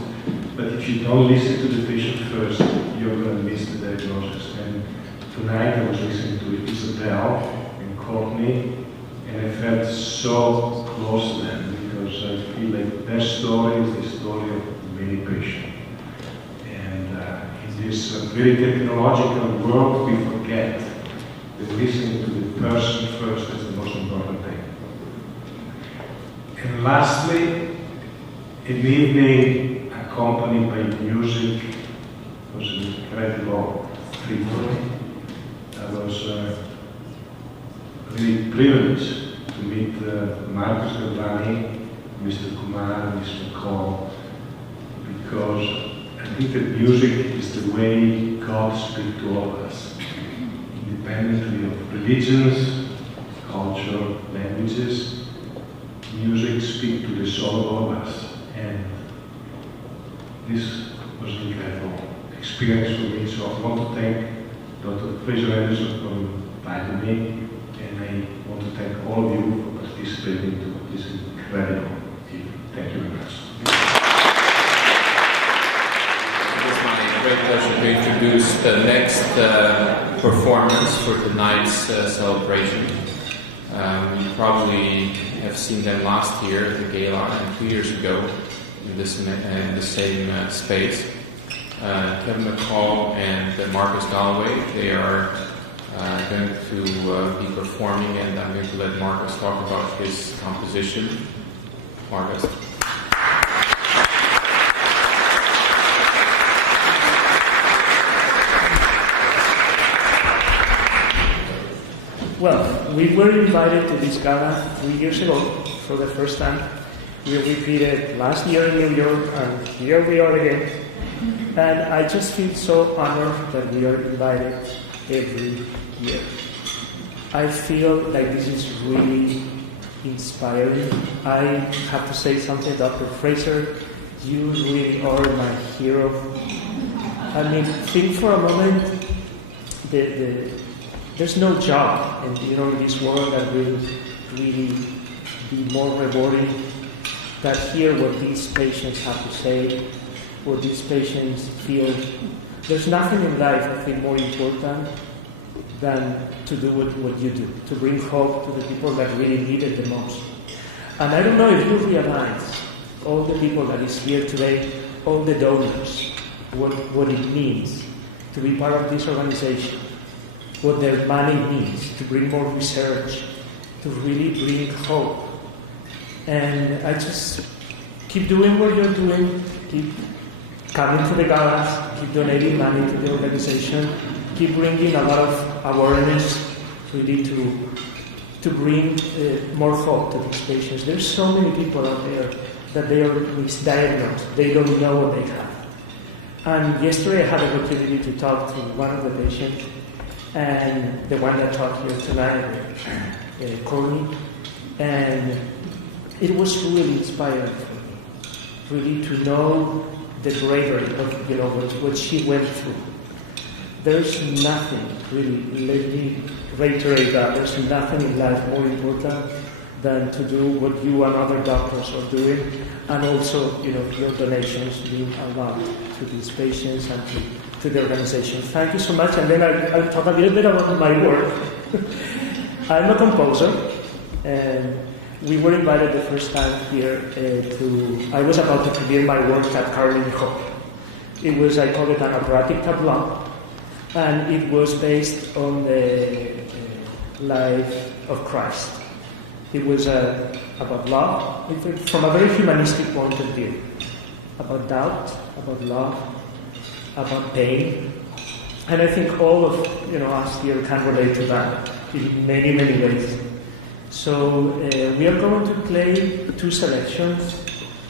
but if you don't listen to the patient first, you're going to miss the diagnosis. And tonight I was listening to Isabel and Courtney, and I felt so close to them because I feel like their story is the story of many patients. And in this very technological world, we forget that listening to the person first is the most important thing. And lastly, an evening accompanied by music was an incredible treat for me. I was really privileged to meet Marcus Galvani, Mr. Kumar, Mr. McCall, because I think that music is the way God speaks to all of us, independently of religions, culture, languages. Music speaks to the soul of all of us, and this was an incredible experience for me. So I want to thank Dr. Fraser Anderson for inviting me, and I want to thank all of you for participating in this incredible evening. Thank you very much. It is my great pleasure to introduce the next performance for tonight's celebration. You probably have seen them last year at the Gala and 2 years ago in the same space. Kevin McCall and Marcus Galloway, they are going to be performing, and I'm going to let Marcus talk about his composition. Marcus. Well, we were invited to this gala 3 years ago for the first time. We repeated last year in New York, and here we are again. And I just feel so honored that we are invited every year. I feel like this is really inspiring. I have to say something. Dr. Fraser you really are my hero. I mean, think for a moment, there's no job in this world that will really be more rewarding than hear what these patients have to say, what these patients feel. There's nothing in life, I think, more important than to do what you do, to bring hope to the people that really need it the most. And I don't know if you realize, all the people that is here today, all the donors, what it means to be part of this organization, what their money means to bring more research, to really bring hope. And I just keep doing what you're doing, keep coming to the galas, keep donating money to the organization, keep bringing a lot of awareness really to bring more hope to these patients. There's so many people out there that they are misdiagnosed, they don't know what they have. And yesterday I had an opportunity to talk to one of the patients, and the one that talked here tonight, Courtney, and it was really inspiring for me, really to know the bravery of what she went through. There's nothing, really, let me reiterate that, there's nothing in life more important than to do what you and other doctors are doing, and also, your donations mean a lot to these patients and to the organization. Thank you so much, and then I'll talk a little bit about my work. I'm a composer, and we were invited the first time here I was about to premiere my work at Carnegie Hall. It was, I call it an operatic tableau, and it was based on the life of Christ. It was about love, from a very humanistic point of view, about doubt, about love, about pain. And I think all of us here can relate to that in many, many ways. So we are going to play two selections.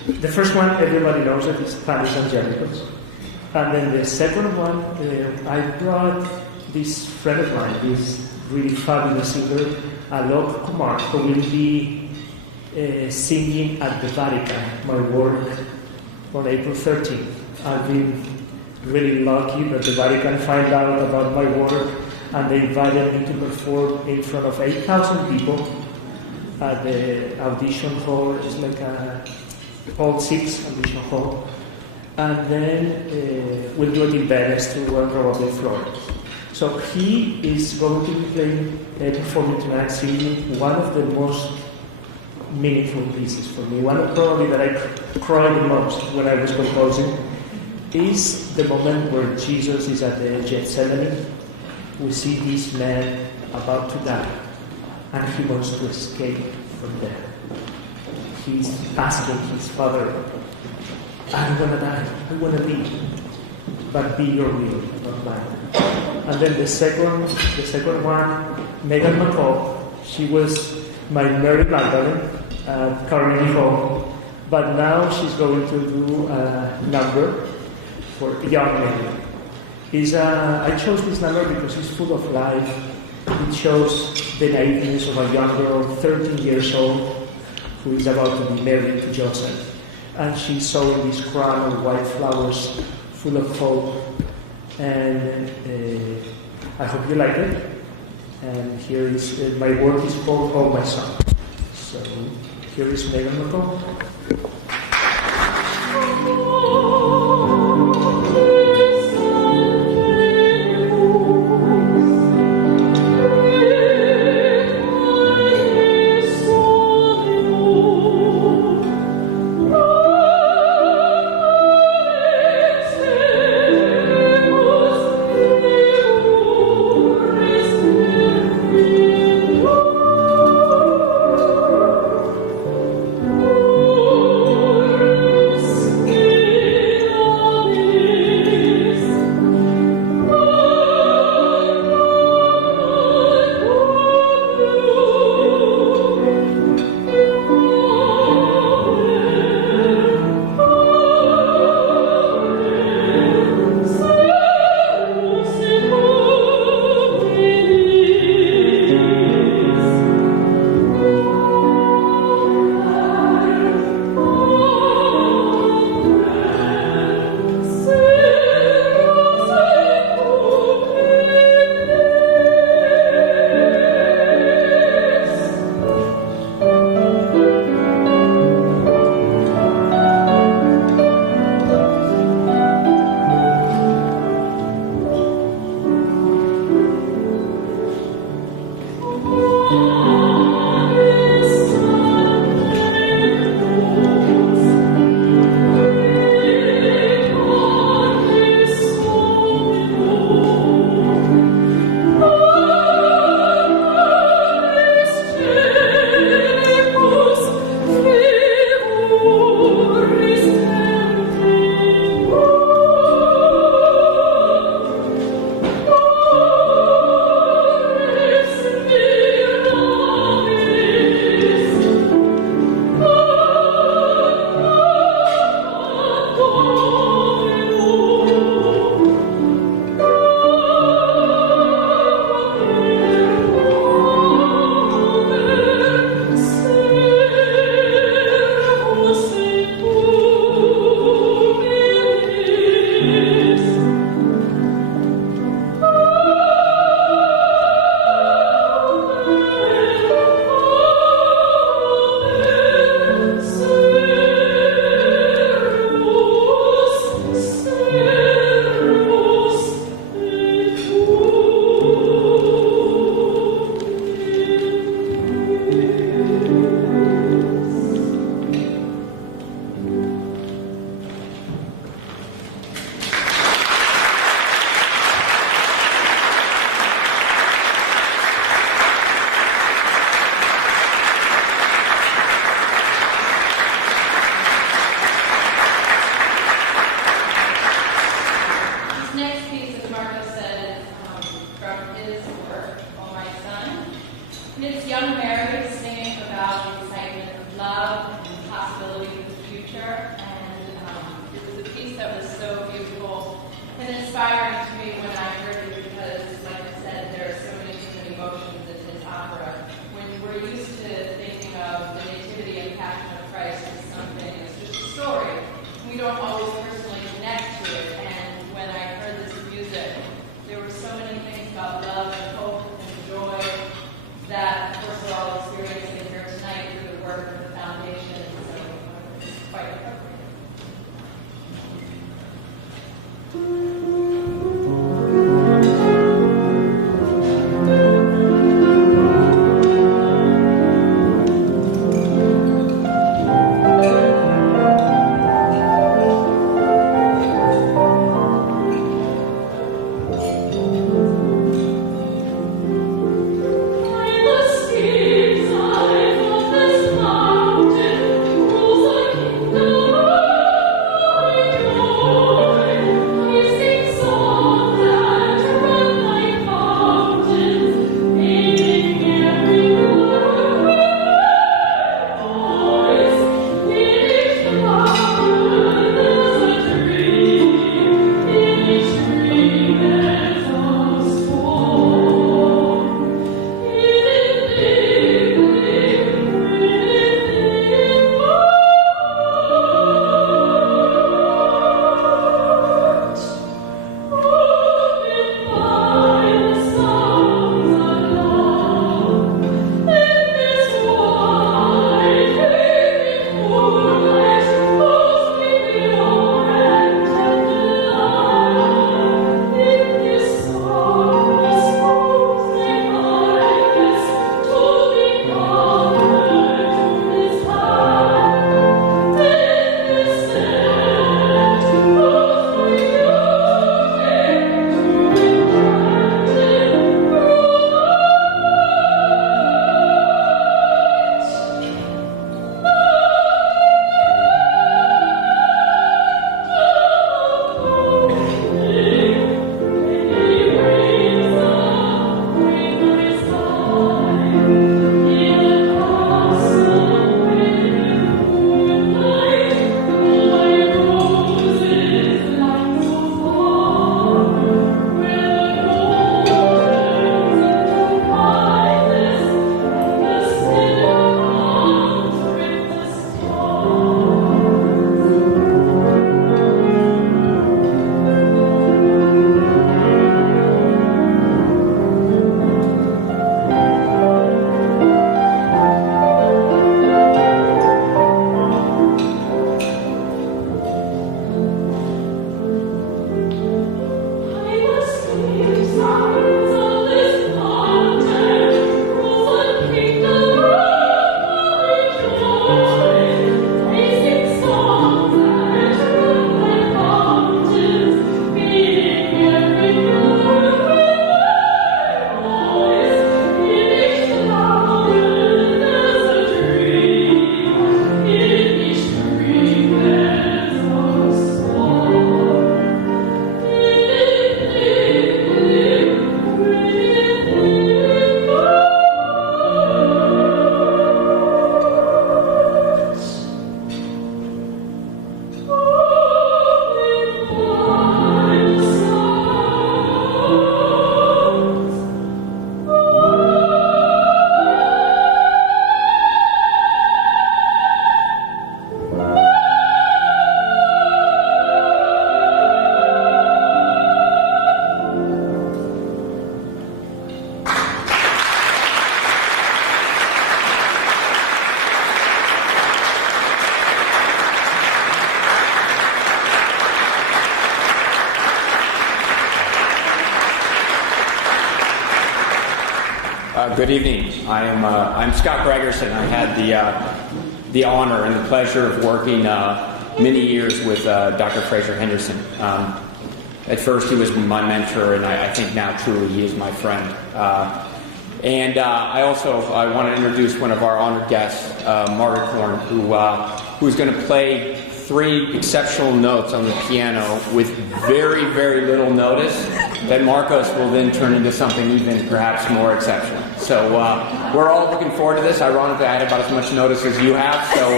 The first one, everybody knows it, is Spanish Angelicals. And then the second one, I brought this friend of mine, this really fabulous singer, Alok Kumar, who will be singing at the Vatican, my work, on April 13th. I've been really lucky that the Vatican found out about my work, and they invited me to perform in front of 8,000 people at the audition hall. It's like a Hall 6 audition hall. And then we'll do it in Venice too, and probably Florence. So he is going to be performing tonight, singing one of the most meaningful pieces for me. One of probably that I cried the most when I was composing is the moment where Jesus is at the Gethsemane. We see this man about to die, and he wants to escape from there. He's asking his Father, I don't want to die, I want to live, but be your will, not mine. And then the second one, Megan McCall, she was my Mary Magdalene at Carnegie Hall, but now she's going to do a number for young men. I chose this number because it's full of life. It shows the naiveness of a young girl, 13 years old, who is about to be married to Joseph. And she's sewing this crown of white flowers full of hope. And I hope you like it. And here is, my work is called Oh My Son. So here is Megan McCall. Oh This next piece, as Marco said, from his work, Oh My Son. And it's young Mary singing about the excitement of love and the possibility of the future. And it was a piece that was so beautiful and inspiring to me when I heard it because, like I said, there are so many different emotions in this opera. When we're used to thinking of the nativity and passion of Christ as something, it's just a story. We don't always personally connect to it. And when I heard this music, there were so many things about love and hope and joy that, of course, we're all experiencing here tonight through the work of the foundation. So it's quite appropriate. Good evening. I'm Scott Gregerson. I had the honor and the pleasure of working many years with Dr. Fraser Henderson. At first, he was my mentor, and I think now truly he is my friend. I want to introduce one of our honored guests, Margaret Horn, who's going to play 3 exceptional notes on the piano with very, very little notice, that Marcos will then turn into something even perhaps more exceptional. So we're all looking forward to this. Ironically, I had about as much notice as you have. So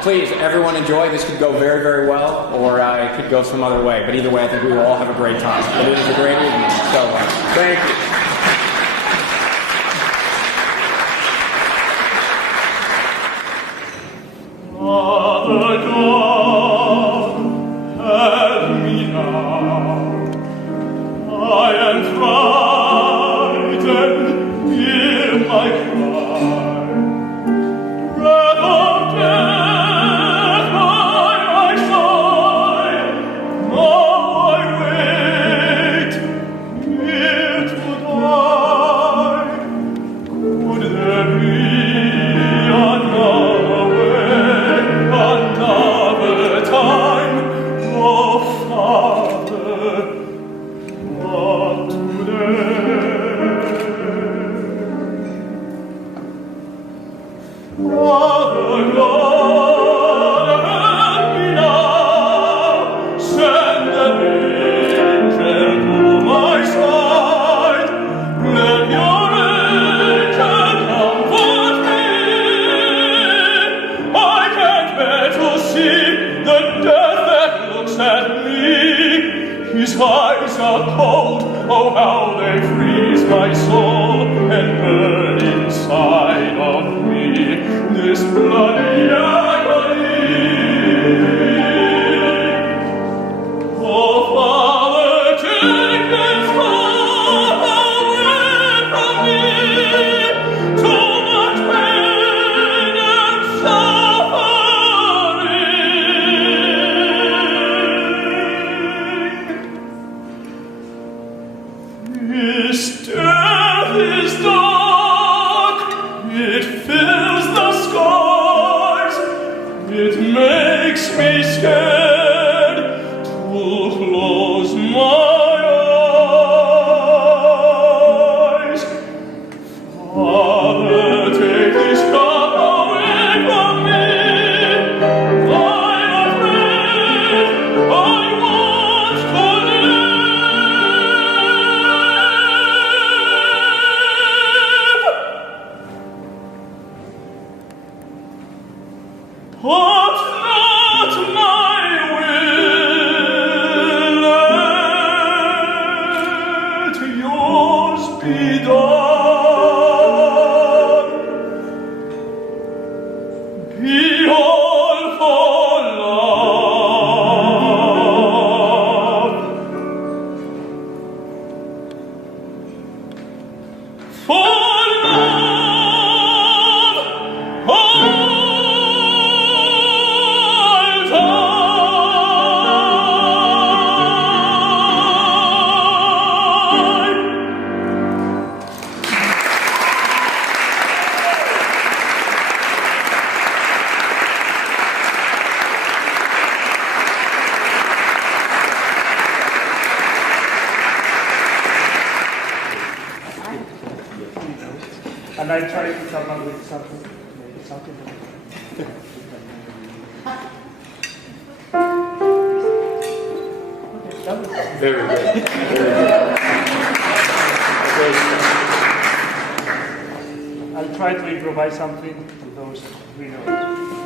please, everyone enjoy. This could go very, very well, or it could go some other way. But either way, I think we will all have a great time. But it is a great evening. So thank you. Father God, help me now. I am frightened, hear my cry. Breath of death by my side, now I wait, here to die. Could there be another way, another time, oh Father, not Father God, help me now, send an angel to my side, let your angel comfort me. I can't bear to see the death that looks at me. His eyes are cold, oh how they freeze my soul and burn inside of me. This bloody agony. Oh, Father, take this heart away from me. Too much pain and suffering. This death is dark. It fills the skies. It makes me scared to close my eyes. Father, take this cup away from me. I'm afraid I want to live. But not my will, let yours be done. Be all for love, for love. And I tried to come up with something, maybe something. Very good. I'll try to improvise something to those 3 notes.